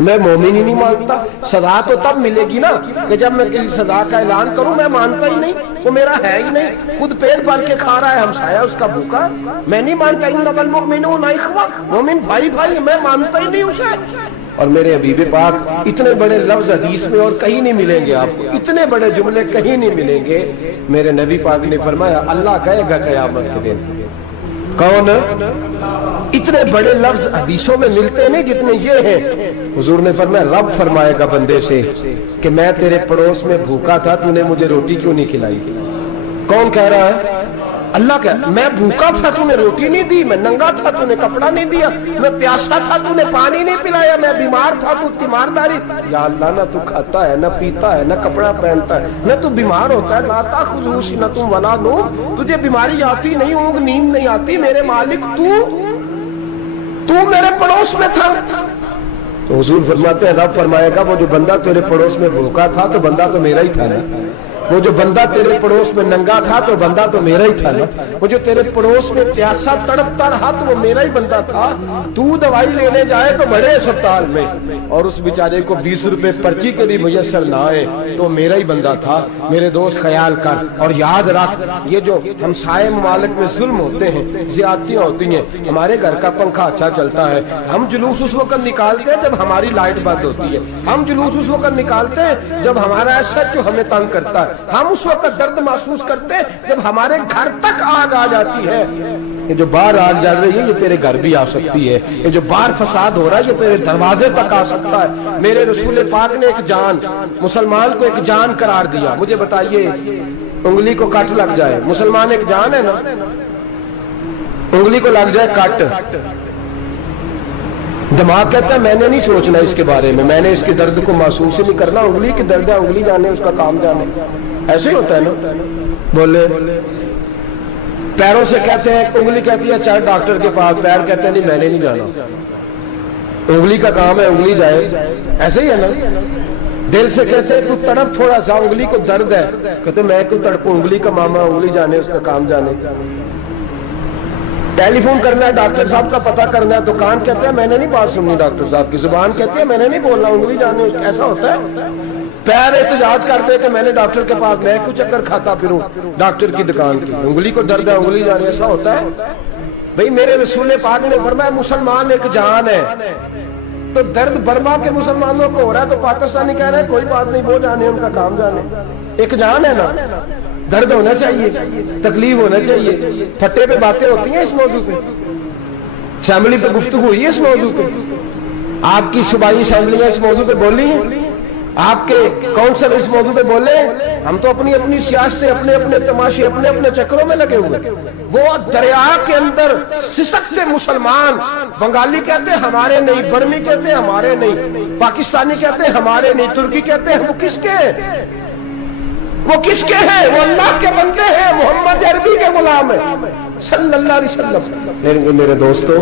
میں مومن ہی نہیں مانتا۔ سزا تو تب ملے گی نا کہ جب میں کسی سزا کا اعلان کروں، میں مانتا ہی نہیں، وہ میرا ہے ہی نہیں، خود پیٹ بھر کے کھا رہا ہے، ہمسایہ اس کا بھوکا، میں نہیں مانتا۔ انما المؤمنون اخوہ، مومن بھائی بھائی، میں مانتا ہی نہیں اسے۔ اور میرے حبیب پاک اتنے بڑے لفظ حدیث میں اور کہیں نہیں ملیں گے، آپ کو اتنے بڑے جملے کہیں نہیں ملیں گے۔ میرے نبی پاک نے فرمایا اللہ کہے گا قیامت کے دن، کون؟ اتنے بڑے لفظ حدیثوں میں ملتے نہیں جتنے یہ ہیں۔ حضور نے فرمایا رب فرمائے گا بندے سے کہ میں تیرے پڑوس میں بھوکا تھا، تو نے مجھے روٹی کیوں نہیں کھلائی؟ کون کہہ رہا ہے؟ اللہ کہہ، میں بھوکا تھا تو نے روٹی نہیں دی، میں ننگا تھا تو نے کپڑا نہیں دیا، میں پیاسا تھا تو نے پانی نہیں پلایا، میں بیمار تھا تو تیمارداری۔ یا اللہ نہ تو کھاتا ہے، نہ پیتا ہے، نہ کپڑا پہنتا ہے، نہ تو بیمار ہوتا ہے، لا تاخذہ سنۃ ولا نوم، تجھے بیماری آتی نہیں، اونگ نیند نہیں آتی، میرے مالک تو میرے پڑوس میں تھا۔ تو حضور فرماتے ہیں رب فرمائے گا وہ جو بندہ تیرے پڑوس میں بھوکا تھا تو بندہ تو میرا ہی تھا نا، وہ جو بندہ تیرے پڑوس میں ننگا تھا تو بندہ تو میرا ہی تھا نا، وہ جو تیرے پڑوس میں پیاسا تڑپتا رہا تو وہ میرا ہی بندہ تھا۔ تو دوائی لینے جائے تو بڑے اسپتال میں اور اس بیچارے کو 20 روپے پرچی کے بھی میسر نہ آئے تو میرا ہی بندہ تھا۔ میرے دوست خیال کر اور یاد رکھ، یہ جو ہمسائے ممالک میں ظلم ہوتے ہیں، زیادتیاں ہوتی ہیں، ہمارے گھر کا پنکھا اچھا چلتا ہے، ہم جلوس اس وقت نکالتے ہیں جب ہماری لائٹ بند ہوتی ہے، ہم جلوس اس وقت نکالتے ہیں جب ہمارا ایسا جو ہمیں تنگ کرتا ہے، ہم اس وقت درد محسوس کرتے ہیں جب ہمارے گھر تک آگ آ جاتی ہے۔ یہ جو باہر آگ جل رہی ہے یہ تیرے گھر بھی آ سکتی ہے، یہ جو باہر فساد ہو رہا ہے یہ تیرے دروازے تک آ سکتا ہے۔ میرے رسول پاک نے ایک جان، مسلمان کو ایک جان قرار دیا۔ مجھے بتائیے انگلی کو کٹ لگ جائے، مسلمان ایک جان ہے نا، انگلی کو لگ جائے کٹ، دماغ کہتا ہے میں نے نہیں سوچنا اس کے بارے میں اس کے درد کو محسوس ہی نہیں کرنا، انگلی کی درد ہے، انگلی جانے اس کا کام جانے، ایسے ہی ہوتا ہے نا۔ بولے پیروں سے کہتے ہیں، انگلی کہتی ہے چل ڈاکٹر کے پاس، پیر کہتے ہیں نہیں میں نے نہیں جانا، انگلی کا کام ہے انگلی جائے، ایسے ہی ہے نا۔ دل سے کہتے ہیں تو تڑپ تھوڑا سا، انگلی کو درد ہے، کہتے میں کیوں تڑپوں، انگلی کا ماما، انگلی جانے اس کا کام جانے۔ ٹیلی فون کرنا ہے ڈاکٹر صاحب کا پتہ کرنا ہے، دکان کہتے ہیں میں نے نہیں بات سننی ڈاکٹر صاحب کی، زبان کہتی ہے میں نے نہیں بولنا، انگلی جانے، ایسا ہوتا ہے۔ پیر احتجاج کرتے کہ میں نے ڈاکٹر کے پاس، میں کیوں چکر کھاتا پھروں ڈاکٹر کی دکان کی، انگلی کو درد ہے انگلی جانے، ایسا ہوتا ہے بھئی۔ میرے رسول پاک نے فرمایا مسلمان ایک جان ہے، تو درد برما کے مسلمانوں کو ہو رہا ہے تو پاکستانی کہہ رہے ہیں کوئی بات نہیں، وہ جانے ان کا کام جانے، ایک جان ہے نا، درد ہونا چاہیے، تکلیف ہونا چاہیے، پھٹے پہ باتیں ہوتی ہیں اس موضوع پہ، असेंबली पे गुफ्तगू हुई है इस मौजू पे? आपकी सूबाई असेंबलियां इस मौजू पे बोली हैं? आपके काउंसिल इस मौजू पे बोले? हम तो अपनी अपनी सियासतें, अपने अपने तमाशे, अपने अपने चक्रों में लगे हुए। वो दरिया के अंदर सिसकते मुसलमान, बंगाली कहते हैं हमारे नहीं, बर्मी कहते हैं हमारे नहीं, पाकिस्तानी कहते हैं हमारे नहीं, तुर्की कहते हैं वो किसके हैं? वो किसके हैं? वो अल्लाह के बंदे हैं, मोहम्मद अरबी के गुलाम है सल्लल्लाहु अलैहि वसल्लम। मेरे दोस्तों,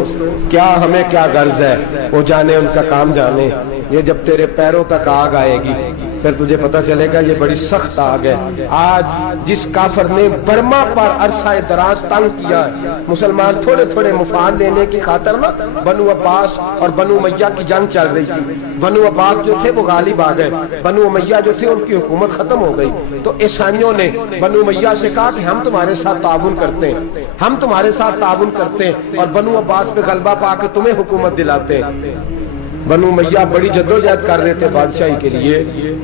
क्या हमें क्या गर्ज है? वो जाने, उनका काम जाने। ये जब तेरे पैरों तक आग आएगी फिर तुझे पता चलेगा ये बड़ी सख्त आग है। आज जिस काफर ने बर्मा पर अरसा दराज तंग किया है, मुसलमान थोड़े थोड़े मुफाद लेने की खातर ना बनु अब्बास और बनु उमैया की जंग चल रही थी। बनु अब्बास जो थे वो गालिब आ गए, बनु उमैया जो थे उनकी हुकूमत खत्म हो गई। तो ईसाइयों ने बनु उमैया से कहा कि हम तुम्हारे साथ ताउन करते हैं, हम तुम्हारे साथ ताउन करते हैं और बनु अब्बास पे गलबा पाके तुम्हें हुकूमत दिलाते हैं। बनु उमैया बड़ी जद्दोजहद कर रहे थे बादशाही के लिए,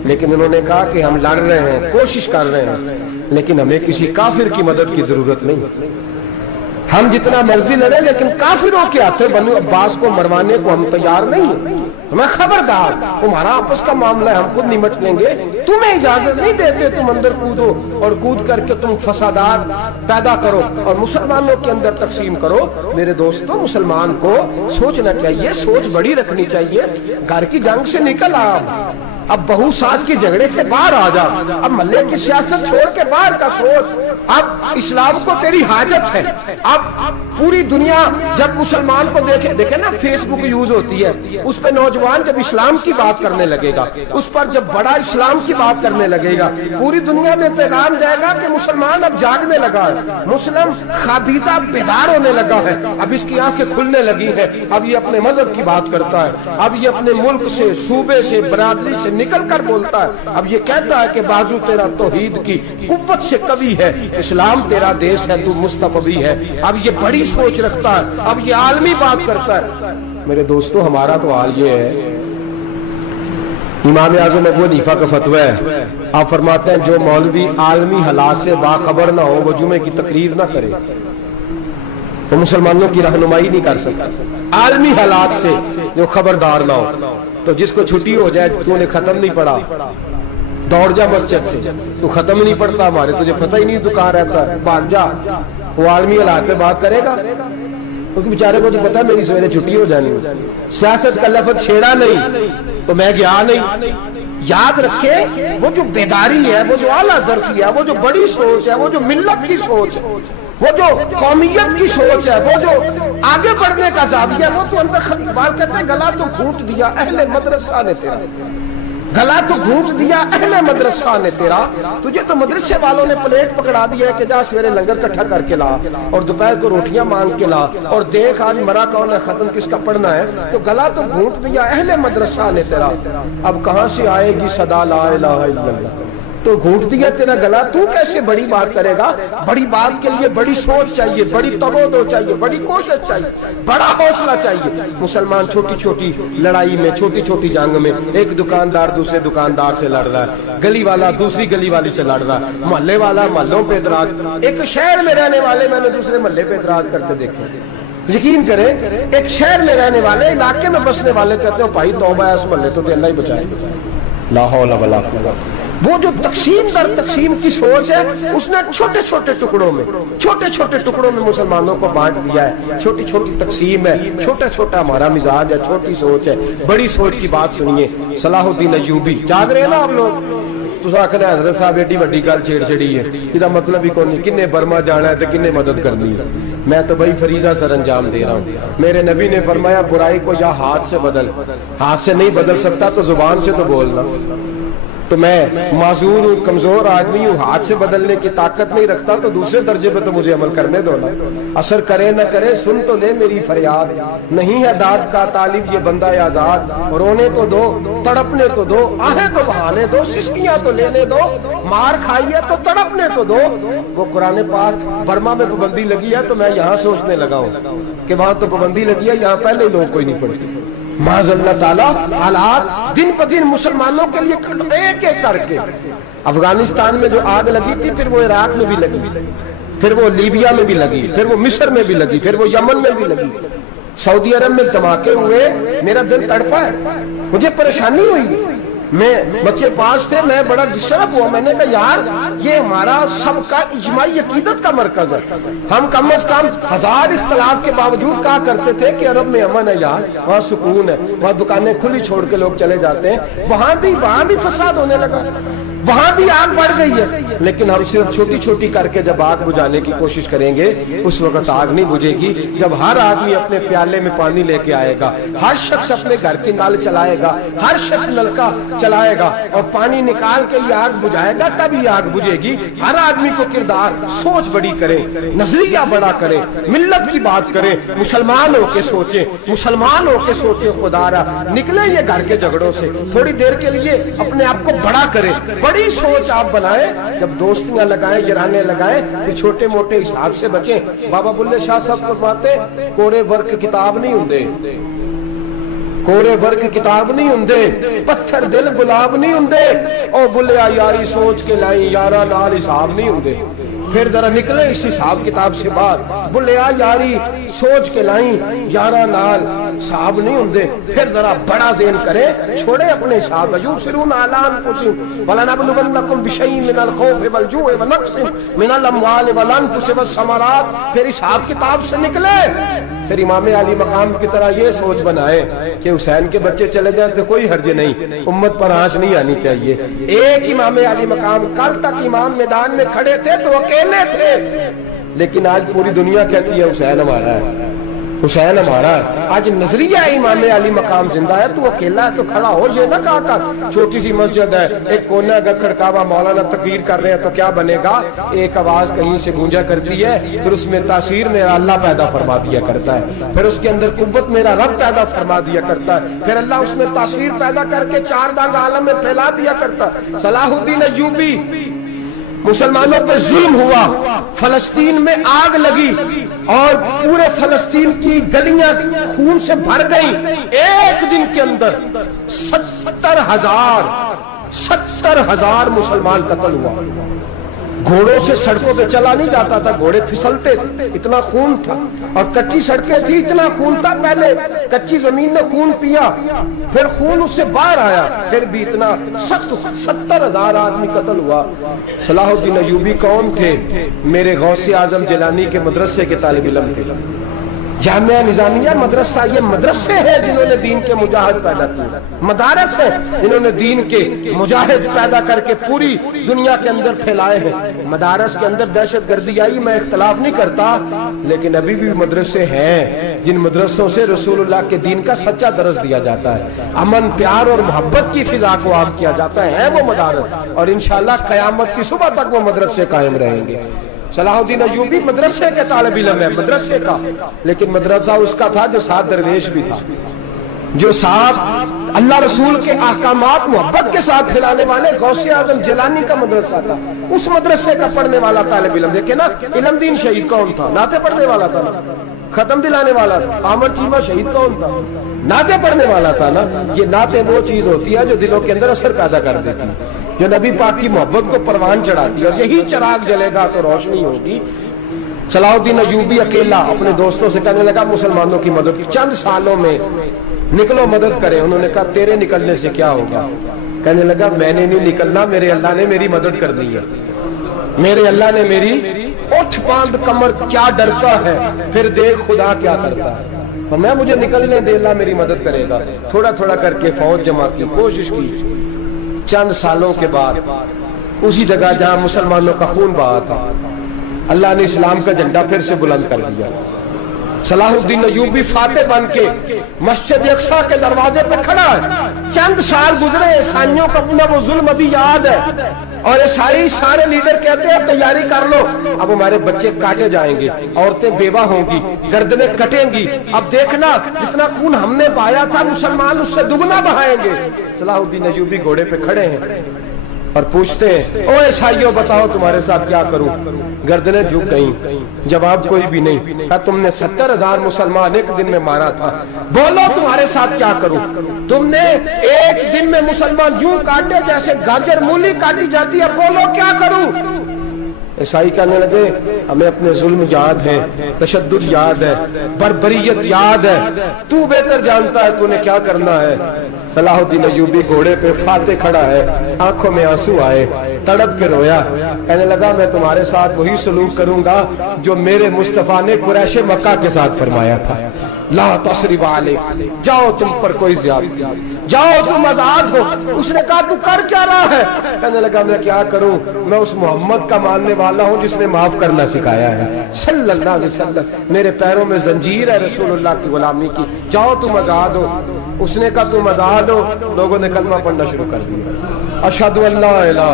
लेकिन उन्होंने कहा कि हम लड़ रहे हैं, कोशिश कर रहे हैं, लेकिन हमें किसी काफिर की मदद की जरूरत नहीं। हम जितना मर्जी लड़े लेकिन काफिरों के हाथे बनु अब्बास को मरवाने को हम तैयार नहीं। हमें खबरदार, तुम्हारा आपस का मामला है, हम खुद निमट लेंगे, तुम्हें इजाजत नहीं देते तुम अंदर कूदो और कूद करके तुम फसादात पैदा करो और मुसलमानों के अंदर तकसीम करो। मेरे दोस्तों, मुसलमान को सोचना चाहिए, सोच बड़ी रखनी चाहिए। घर की जंग से निकल आ, अब बहू सास के झगड़े से बाहर आ जा, अब मल्ले की सियासत छोड़ के बाहर का सोच। अब इस्लाम को तेरी हाजत है। अब पूरी दुनिया जब मुसलमान को देखे ना, फेसबुक यूज होती है, उस पर नौजवान जब इस्लाम की बात करने लगेगा, उस पर जब बड़ा इस्लाम की बात करने लगेगा, पूरी दुनिया में पैगाम जाएगा कि मुसलमान अब जागने लगा है, मुस्लिम खाबीदा बेदार होने लगा है, अब इसकी आंखें खुलने लगी है, अब ये अपने मजहब की बात करता है, अब ये अपने मुल्क से, सूबे से, बरादरी से निकल कर बोलता है, अब ये कहता है कि बाजू तेरा तौहीद की कुव्वत से कवी है, इस्लाम तेरा देश है, तू मुस्तफवी है। अब ये बड़ी सोच रखता है, अब ये आलमी बात करता है। मेरे दोस्तों, हमारा तो हाल ये है, इमाम आज़म अबू हनीफा का फतवा है, आप फरमाते हैं जो मौलवी आलमी हालात से बाखबर ना हो वो जुमे की तकरीर ना करे, वो मुसलमानों की रहनुमाई नहीं कर सकता। आलमी हालात से जो खबरदार ना हो, तो जिसको छुट्टी हो जाए, तूने खत्म नहीं पढ़ा, दौड़ जा मस्जिद से, तू खत्म नहीं पढ़ता, हमारे तुझे पता ही नहीं तू कहाँ रहता है, भाग जा। वो आलमी हालात पे बात करेगा क्योंकि बेचारे को तो पता है मेरी सवेरे छुट्टी हो जानी है। सियासत का लफ्ज छेड़ा नहीं तो मैं गया नहीं। याद रखे, वो जो बेदारी है, वो जो आला ज़र्फ़ी है, वो जो बड़ी सोच है, वो जो मिल्लत की सोच है, वो जो कौमियत की सोच है, वो जो आगे बढ़ने का ज़ाविया है, वो तो अंदर इकबाल कहते हैं गला तो घूंट दिया अहले मदरसा ने तेरा, गला तो घूंट दिया अहले मदरसा ने तेरा। तुझे तो मदरसे वालों ने प्लेट पकड़ा दिया है कि जा सवेरे लंगर इकट्ठा करके ला और दोपहर को रोटियां मांग के ला और देख आज मरा कौन है, खत्म किसका पढ़ना है। तो गला तो घूंट दिया अहले मदरसा ने तेरा, अब कहां से आएगी सदा ला इलाहा इल्लल्लाह। तो घूंट दिया तेरा गला, तू कैसे बड़ी बात करेगा। बड़ी बात के लिए बड़ी सोच चाहिए, बड़ी तवज्जो चाहिए, बड़ी कोशिश चाहिए, बड़ा हौसला चाहिए। मुसलमान छोटी छोटी लड़ाई में, छोटी छोटी जंग में, एक दुकानदार दूसरे दुकानदार से लड़ रहा है, गली वाला दूसरी गली वाली से लड़ रहा है, मोहल्ले वाला मोहल्लों पे एतराज। एक शहर में रहने वाले मैंने दूसरे मोहल्ले पे एतराज करते देखे। यकीन करें, एक शहर में रहने वाले, इलाके में बसने वाले कहते हो भाई तौबा है उस मोहल्ले तो अल्लाह ही बचाए। ला हौला वला कुव्वत। वो जो तकसीम दर तकसीम की सोच है, उसने छोटे छोटे टुकड़ों में, छोटे छोटे टुकड़ों में मुसलमानों को बांट दिया है। छोटी छोटी तकसीम है, छोटा छोटा हमारा मिजाज है, छोटी सोच है। बड़ी सोच की बात सुनिए, सलाहुद्दीन अय्यूबी, जाग रहे हैं ना आप लोग। तुस आखने हजरत साहब एडी वड्डी गल छेड़ छड़ी है, इसका मतलब ही कोई नहीं, किन्ने बर्मा जाना है तो किन्ने मदद करनी है। मैं तो भाई फरीजा सर अंजाम दे रहा हूँ। मेरे नबी ने फरमाया बुराई को या हाथ से बदल, हाथ से नहीं बदल सकता तो जुबान से तो बोलना। तो मैं माजूर हूँ, कमजोर आदमी हूँ, हाथ से बदलने की ताकत नहीं रखता, तो दूसरे दर्जे पे तो मुझे अमल करने दो ना। असर करे न करे सुन तो ले मेरी फरियाद, नहीं है दाद का तालिब ये बंदा आजाद। रोने तो दो, तड़पने तो दो, आहें तो बहाने दो, सिस्कियां तो लेने दो, मार खाई है तो तड़पने तो दो। वो कुरान पाक बर्मा में पाबंदी लगी है तो मैं यहाँ सोचने लगा हूँ कि वहां तो पाबंदी लगी है, यहाँ पहले ही लोग कोई नहीं पढ़ते। माज़अल्लाह ताला हालात दिन ब दिन मुसलमानों के लिए एक एक करके, अफगानिस्तान में जो आग लगी थी, फिर वो इराक में भी लगी, फिर वो लीबिया में भी लगी, फिर वो मिस्र में भी लगी, फिर वो यमन में भी लगी, सऊदी अरब में धमाके हुए, मेरा दिल तड़पा है, मुझे परेशानी हुई, मैं बच्चे पास थे, मैं बड़ा डिस्टर्ब हुआ। मैंने कहा यार ये हमारा सबका इज्माई अकीदत का मरकज है, हम कम से कम 1000 इख्तलाफ के बावजूद कहा करते थे कि अरब में अमन है यार, वहाँ सुकून है, वहाँ दुकानें खुली छोड़ के लोग चले जाते हैं, वहां भी फसाद होने लगा, वहां भी आग बढ़ गई है। लेकिन हम सिर्फ छोटी छोटी करके जब आग बुझाने की कोशिश करेंगे उस वक्त आग नहीं बुझेगी। जब हर आदमी अपने प्याले में पानी लेके आएगा, हर शख्स अपने घर की नल चलाएगा, हर शख्स नलका चलाएगा और पानी निकाल के ये आग बुझाएगा, तब ये आग बुझेगी। हर आदमी को किरदार सोच बड़ी करे, नजरिया बड़ा करे, मिल्लत की बात करे, मुसलमान होके सोचे, मुसलमान होके सोचे खुदारा निकले ये घर के झगड़ों से, थोड़ी देर के लिए अपने आप को बड़ा करे, बड़ी सोच आप बनाए। जब दोस्तियां लगाएं, याराने लगाएं, तो छोटे मोटे हिसाब से बचें। बाबा बुल्ले शाह साहब फरमाते कोरे वर्क किताब नहीं हुंदे, कोरे वर्क किताब नहीं हुंदे, पत्थर दिल गुलाब नहीं हुंदे, और बुल्लिया यारी सोच के लाई यारा नाल हिसाब नहीं हुंदे। फिर जरा निकले इस हिसाब किताब से बाहर, बुल्लिया यारी सोच के लाई यारा नाल हिसाब नहीं होंगे। फिर जरा बड़ा ज़हन करे, छोड़े अपने हिसाब। यूसिरून अला अनफुसिहिम वलनबलुवन्नकुम बिशैइन मिनल खौफि वल जुइ व नक्सिन मिनल अम्वालि वल अनफुसि वस समरात। फिर हिसाब किताब से निकले, फिर इमाम अली मकाम की तरह ये सोच बनाए कि हुसैन के बच्चे चले जाए तो कोई हर्ज नहीं, उम्मत पर आंच नहीं आनी चाहिए। एक इमाम अली मकाम, कल तक इमाम मैदान में खड़े थे तो अकेले थे, लेकिन आज पूरी दुनिया कहती है हुसैन हमारा है, हुसैन हमारा। आज नजरिया इमाम अली मकाम जिंदा है, तू अकेला है तो खड़ा हो, ये ना कहा कर। छोटी सी मस्जिद है, एक कोना अगर खड़कावा, मौलाना तकरीर कर रहे हैं तो क्या बनेगा, एक आवाज कहीं से गूंजा करती है, फिर उसमें तासीर मेरा अल्लाह पैदा फरमा दिया करता है, फिर उसके अंदर कुव्वत मेरा रब पैदा फरमा दिया करता है, फिर अल्लाह उसमें तासीर पैदा करके 4 दांग आलम में फैला दिया करता है। सलाहुद्दीन अय्यूबी, मुसलमानों पे जुल्म हुआ, फलस्तीन में आग लगी और पूरे फलस्तीन की गलियां खून से भर गई। एक दिन के अंदर 70,000 मुसलमान कत्ल हुआ। घोड़ों से सड़कों पे चला नहीं जाता था, घोड़े फिसलते थे, इतना खून था, और कच्ची सड़कें थी, इतना खून था। पहले कच्ची जमीन ने खून पिया, फिर खून उससे बाहर आया, फिर भी इतना सख्त 70,000 आदमी कत्ल हुआ। सलाहुद्दीन अय्यूबी कौन थे? मेरे गौसे आजम जिलानी के मदरसे के तालिब इल्म थे। जामिया निजामिया मदरसा, ये मदरसे हैं जिन्होंने दीन के मुजाहिद पैदा किए, मदारस है जिन्होंने दीन के मुजाहिद पैदा करके पूरी दुनिया के अंदर फैलाए हैं। मदारस के अंदर दहशत गर्दी आई, मैं इख्तलाफ नहीं करता, लेकिन अभी भी मदरसे हैं जिन मदरसों से रसूलुल्लाह के दीन का सच्चा दर्स दिया जाता है, अमन प्यार और मोहब्बत की फिजा को आम किया जाता है वो मदारस, और इंशाअल्लाह क़यामत की सुबह तक वो मदरसे कायम रहेंगे। सलाहुद्दीन अय्यूबी मदरसे के तालिब इल्म है, मदरसे का, लेकिन मदरसा उसका था जो साथ दरवेश भी था, जो साथ अल्लाह रसूल के अहकामात मोहब्बत के साथ खिलाने वाले गौसे आजम जिलानी का मदरसा था। उस मदरसे का पढ़ने वाला तालिब इल्म, देखे ना, इल्म दीन शहीद कौन था? नाते पढ़ने वाला था ना, खत्म दिलाने वाला था। आमर चीमा शहीद कौन था? नाते पढ़ने वाला था ना। ये नाते वो चीज होती है जो दिलों के अंदर असर पैदा कर देती है, जो नबी पाक की मोहब्बत को परवान चढ़ाती है, और यही चिराग जलेगा तो रोशनी होगी। सलाहुद्दीन अय्यूबी अकेला अपने दोस्तों से कहने लगा मुसलमानों की मदद, चंद सालों में निकलो मदद करें। उन्होंने कहा तेरे निकलने से क्या होगा? कहने लगा मैंने नहीं निकलना, मेरे अल्लाह ने मेरी मदद कर दी है, मेरे अल्लाह ने मेरी उठ बांध कमर क्या डरता है, फिर देख खुदा क्या करता है। तो मैं मुझे निकलने दे, अल्लाह मेरी मदद करेगा। थोड़ा थोड़ा करके फौज जमा की, कोशिश की। चंद सालों के बाद उसी जगह जहां मुसलमानों का खून बहा था, अल्लाह ने इस्लाम का झंडा फिर से बुलंद कर दिया। सलाहुद्दीन अय्यूबी फातेह बन के मस्जिद अक्सा के दरवाजे पे खड़ा है। चंद साल गुजरे, ईसाइयों का अपना वो जुल्म अभी याद है, और ईसाई सारे लीडर कहते हैं तैयारी कर लो, अब हमारे बच्चे काटे जाएंगे, औरतें बेवा होंगी, गर्दनें कटेंगी, अब देखना जितना खून हमने बहाया था मुसलमान उससे दुगना बहाएंगे। सलाहुद्दीन अय्यूबी घोड़े पे खड़े हैं और पूछते हैं ओ ईसाइयों बताओ तुम्हारे साथ क्या करूं? गर्दनें झुक गईं, जवाब कोई भी नहीं। तुमने 70,000 मुसलमान एक दिन में मारा था, बोलो तुम्हारे साथ क्या करूं? तुमने एक दिन में मुसलमान यूं काटे जैसे गाजर मूली काटी जाती है, बोलो क्या करूं? عیسائی کہنے لگے ہمیں اپنے ظلم یاد ہے، تشدد یاد ہے، بربریت یاد ہے، تو بہتر جانتا ہے تو نے کیا کرنا ہے۔ صلاح الدین ایوبی گھوڑے پہ فاتح کھڑا ہے، آنکھوں میں آنسو آئے، تڑپ کے رویا، کہنے لگا میں تمہارے ساتھ وہی سلوک کروں گا جو میرے مصطفیٰ نے قریش مکہ کے ساتھ فرمایا تھا، لا تصریب علیک، جاؤ تم پر کوئی زیادتی، جاؤ تم آزاد ہو۔ اس نے کہا تو کر کیا رہا ہے؟ کہنے لگا میں کیا کروں، میں اس محمد کا ماننے والا ہوں جس نے معاف کرنا سکھایا ہے صلی اللہ علیہ وسلم، میرے پیروں میں زنجیر ہے رسول اللہ کی غلامی کی، جاؤ تم آزاد ہو۔ اس نے کہا تم آزاد ہو، لوگوں نے کلمہ پڑھنا شروع کر دیا، اشہدو ان لا الہ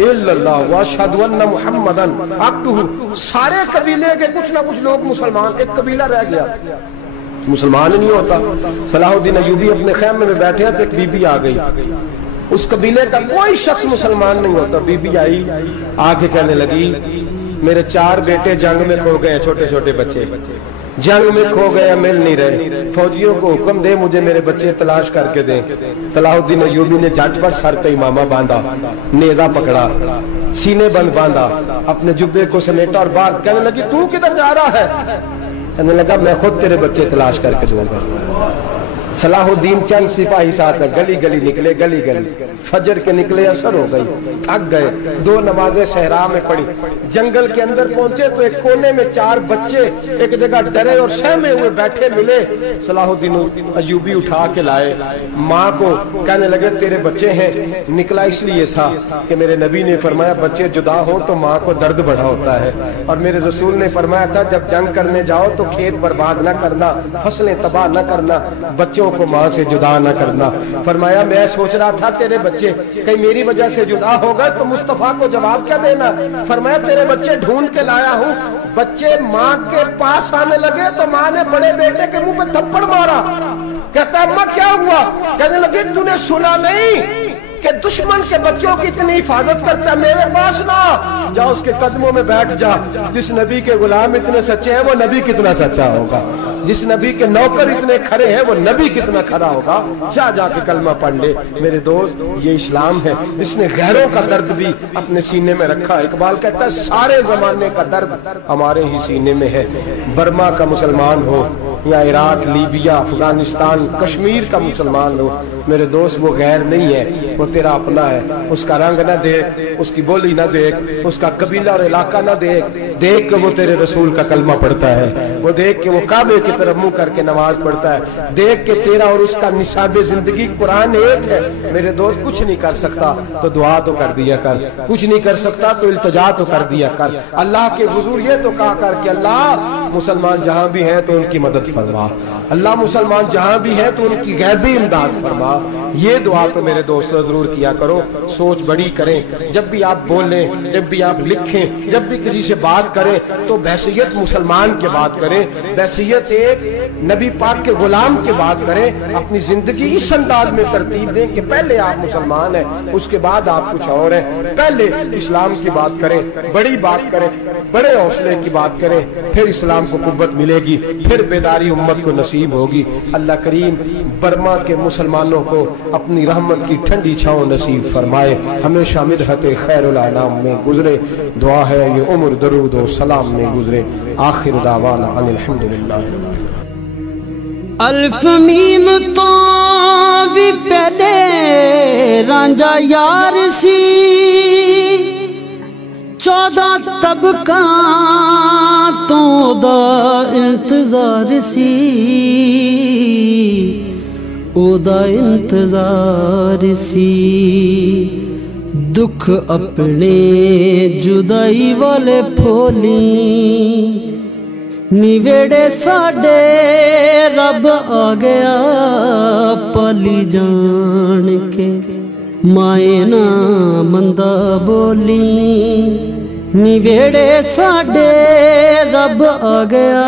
الا اللہ واشہدو ان محمدن عبدہ۔ سارے قبیلے کے کچھ نہ کچھ لوگ مسلمان، ایک قبیلہ رہ گیا مسلمان نہیں ہوتا۔ صلاح الدین ایوبی اپنے خیمے میں بیٹھے ہیں تو ایک بی بی آ گئی، اس قبیلے کا کوئی شخص مسلمان نہیں ہوتا۔ بی بی آئی، آگے کہنے لگی میرے 4 بیٹے جنگ میں کھو گئے، چھوٹے چھوٹے بچے جنگ میں کھو گئے، مل نہیں رہے، فوجیوں کو حکم دے مجھے میرے بچے تلاش کر کے دیں۔ صلاح الدین ایوبی نے جھٹ پر سر پہ امامہ باندھا، نیزہ پکڑا، سینے بند باندھا، اپنے جبے کو سمیٹا اور بات کہنے لگی تو کدھر جا رہا ہے؟ کہنے لگا میں خود تیرے بچے تلاش کر کے دوں گا۔ صلاح الدین چند سپاہی ساتھ گلی گلی نکلے، گلی گلی فجر کے نکلے، اثر ہو گئی، تھک گئے، 2 نمازیں صحرا میں پڑھی، جنگل کے اندر پہنچے تو ایک کونے میں 4 بچے ایک جگہ ڈرے اور سہمے ہوئے بیٹھے ملے۔ صلاح الدین ایوبی اٹھا کے لائے، ماں کو کہنے لگے تیرے بچے ہیں، نکلا اس لیے تھا کہ میرے نبی نے فرمایا بچے جدا ہوں تو ماں کو درد بڑا ہوتا ہے، اور میرے رسول نے فرمایا تھا جب جنگ کرنے جاؤ تو کھیت برباد نہ کرنا، فصلیں تباہ نہ کرنا، بچوں کو ماں سے جدا نہ کرنا۔ فرمایا میں سوچ رہا تھا تیرے بچے کہیں میری وجہ سے جدا ہو گئے تو مصطفیٰ کو جواب کیا دینا۔ فرمایا تیرے بچے ڈھونڈ کے لایا ہوں۔ بچے ماں کے پاس آنے لگے تو ماں نے بڑے بیٹے کے منہ پہ تھپڑ مارا، کہتا اماں کیا ہوا؟ کہنے لگے تو نے سنا نہیں کہ دشمن کے بچوں کی اتنی حفاظت کرتا ہے، میرے پاس نہ جا، اس کے قدموں میں بیٹھ جا۔ جس نبی کے غلام اتنے سچے ہیں وہ نبی کتنا سچا ہوگا، جس نبی کے نوکر اتنے کھڑے ہیں وہ نبی کتنا کھڑا ہوگا، جا جا کے کلمہ پڑھ لے۔ میرے دوست یہ اسلام ہے جس نے غیروں کا درد بھی اپنے سینے میں رکھا۔ اقبال کہتا ہے سارے زمانے کا درد ہمارے ہی سینے میں ہے، برما کا مسلمان ہو یا عراق، لیبیا، افغانستان، کشمیر کا مسلمان ہو، میرے دوست وہ غیر نہیں ہے، وہ تیرا اپنا ہے۔ اس کا رنگ نہ دیکھ، اس کی بولی نہ دیکھ، اس کا قبیلہ اور علاقہ نہ دیکھ، دیکھ کہ وہ تیرے رسول کا کلمہ پڑھتا ہے، وہ دیکھ کہ وہ کعبے کی طرف منہ کر کے نماز پڑھتا ہے، دیکھ کہ تیرا اور اس کا نصاب زندگی قرآن ایک ہے۔ میرے دوست کچھ نہیں کر سکتا تو دعا تو کر دیا کر، کچھ نہیں کر سکتا تو التجا تو کر دیا کر۔ اللہ کے حضور یہ تو کہا کر کہ اللہ مسلمان جہاں بھی ہیں تو ان کی مدد فرما، اللہ مسلمان جہاں بھی ہیں تو ان کی غیبی امداد فرما۔ یہ دعا تو میرے دوستو ضرور کیا کرو، سوچ بڑی کریں، جب بھی آپ بولیں، جب بھی آپ لکھیں، جب بھی کسی سے بات کریں تو بحیثیت مسلمان کے بات کریں، بحیثیت ایک نبی پاک کے غلام کے بات کریں، اپنی زندگی اس انداز میں ترتیب دیں کہ پہلے آپ مسلمان ہیں، اس کے بعد آپ کچھ اور ہیں، پہلے اسلام کی بات کریں، بڑی بات کریں، بڑے حوصلے کی بات کریں، پھر اسلام کو قوت ملے گی، پھر بیداری امت کو نصیب ہوگی۔ اللہ کریم برما کے مسلمانوں کو اپنی رحمت کی ٹھنڈی چھاؤں نصیب فرمائے، ہمیشہ مدحت خیر الانام میں گزرے، دعا ہے یہ عمر درود و سلام میں گزرے۔ آخر دعوانا ان الحمدللہ۔ الف میم تو بھی پہلے رانجا یار سی، 14 طبقہ تو دا انتظار سی، او دا انتظار سی، دکھ اپنے جدائی والے پھولی، نیویڑے ساڑے رب آ گیا پالی جان کے، مائیں نہ مندہ بولی، نیویڑے ساڑے رب آ گیا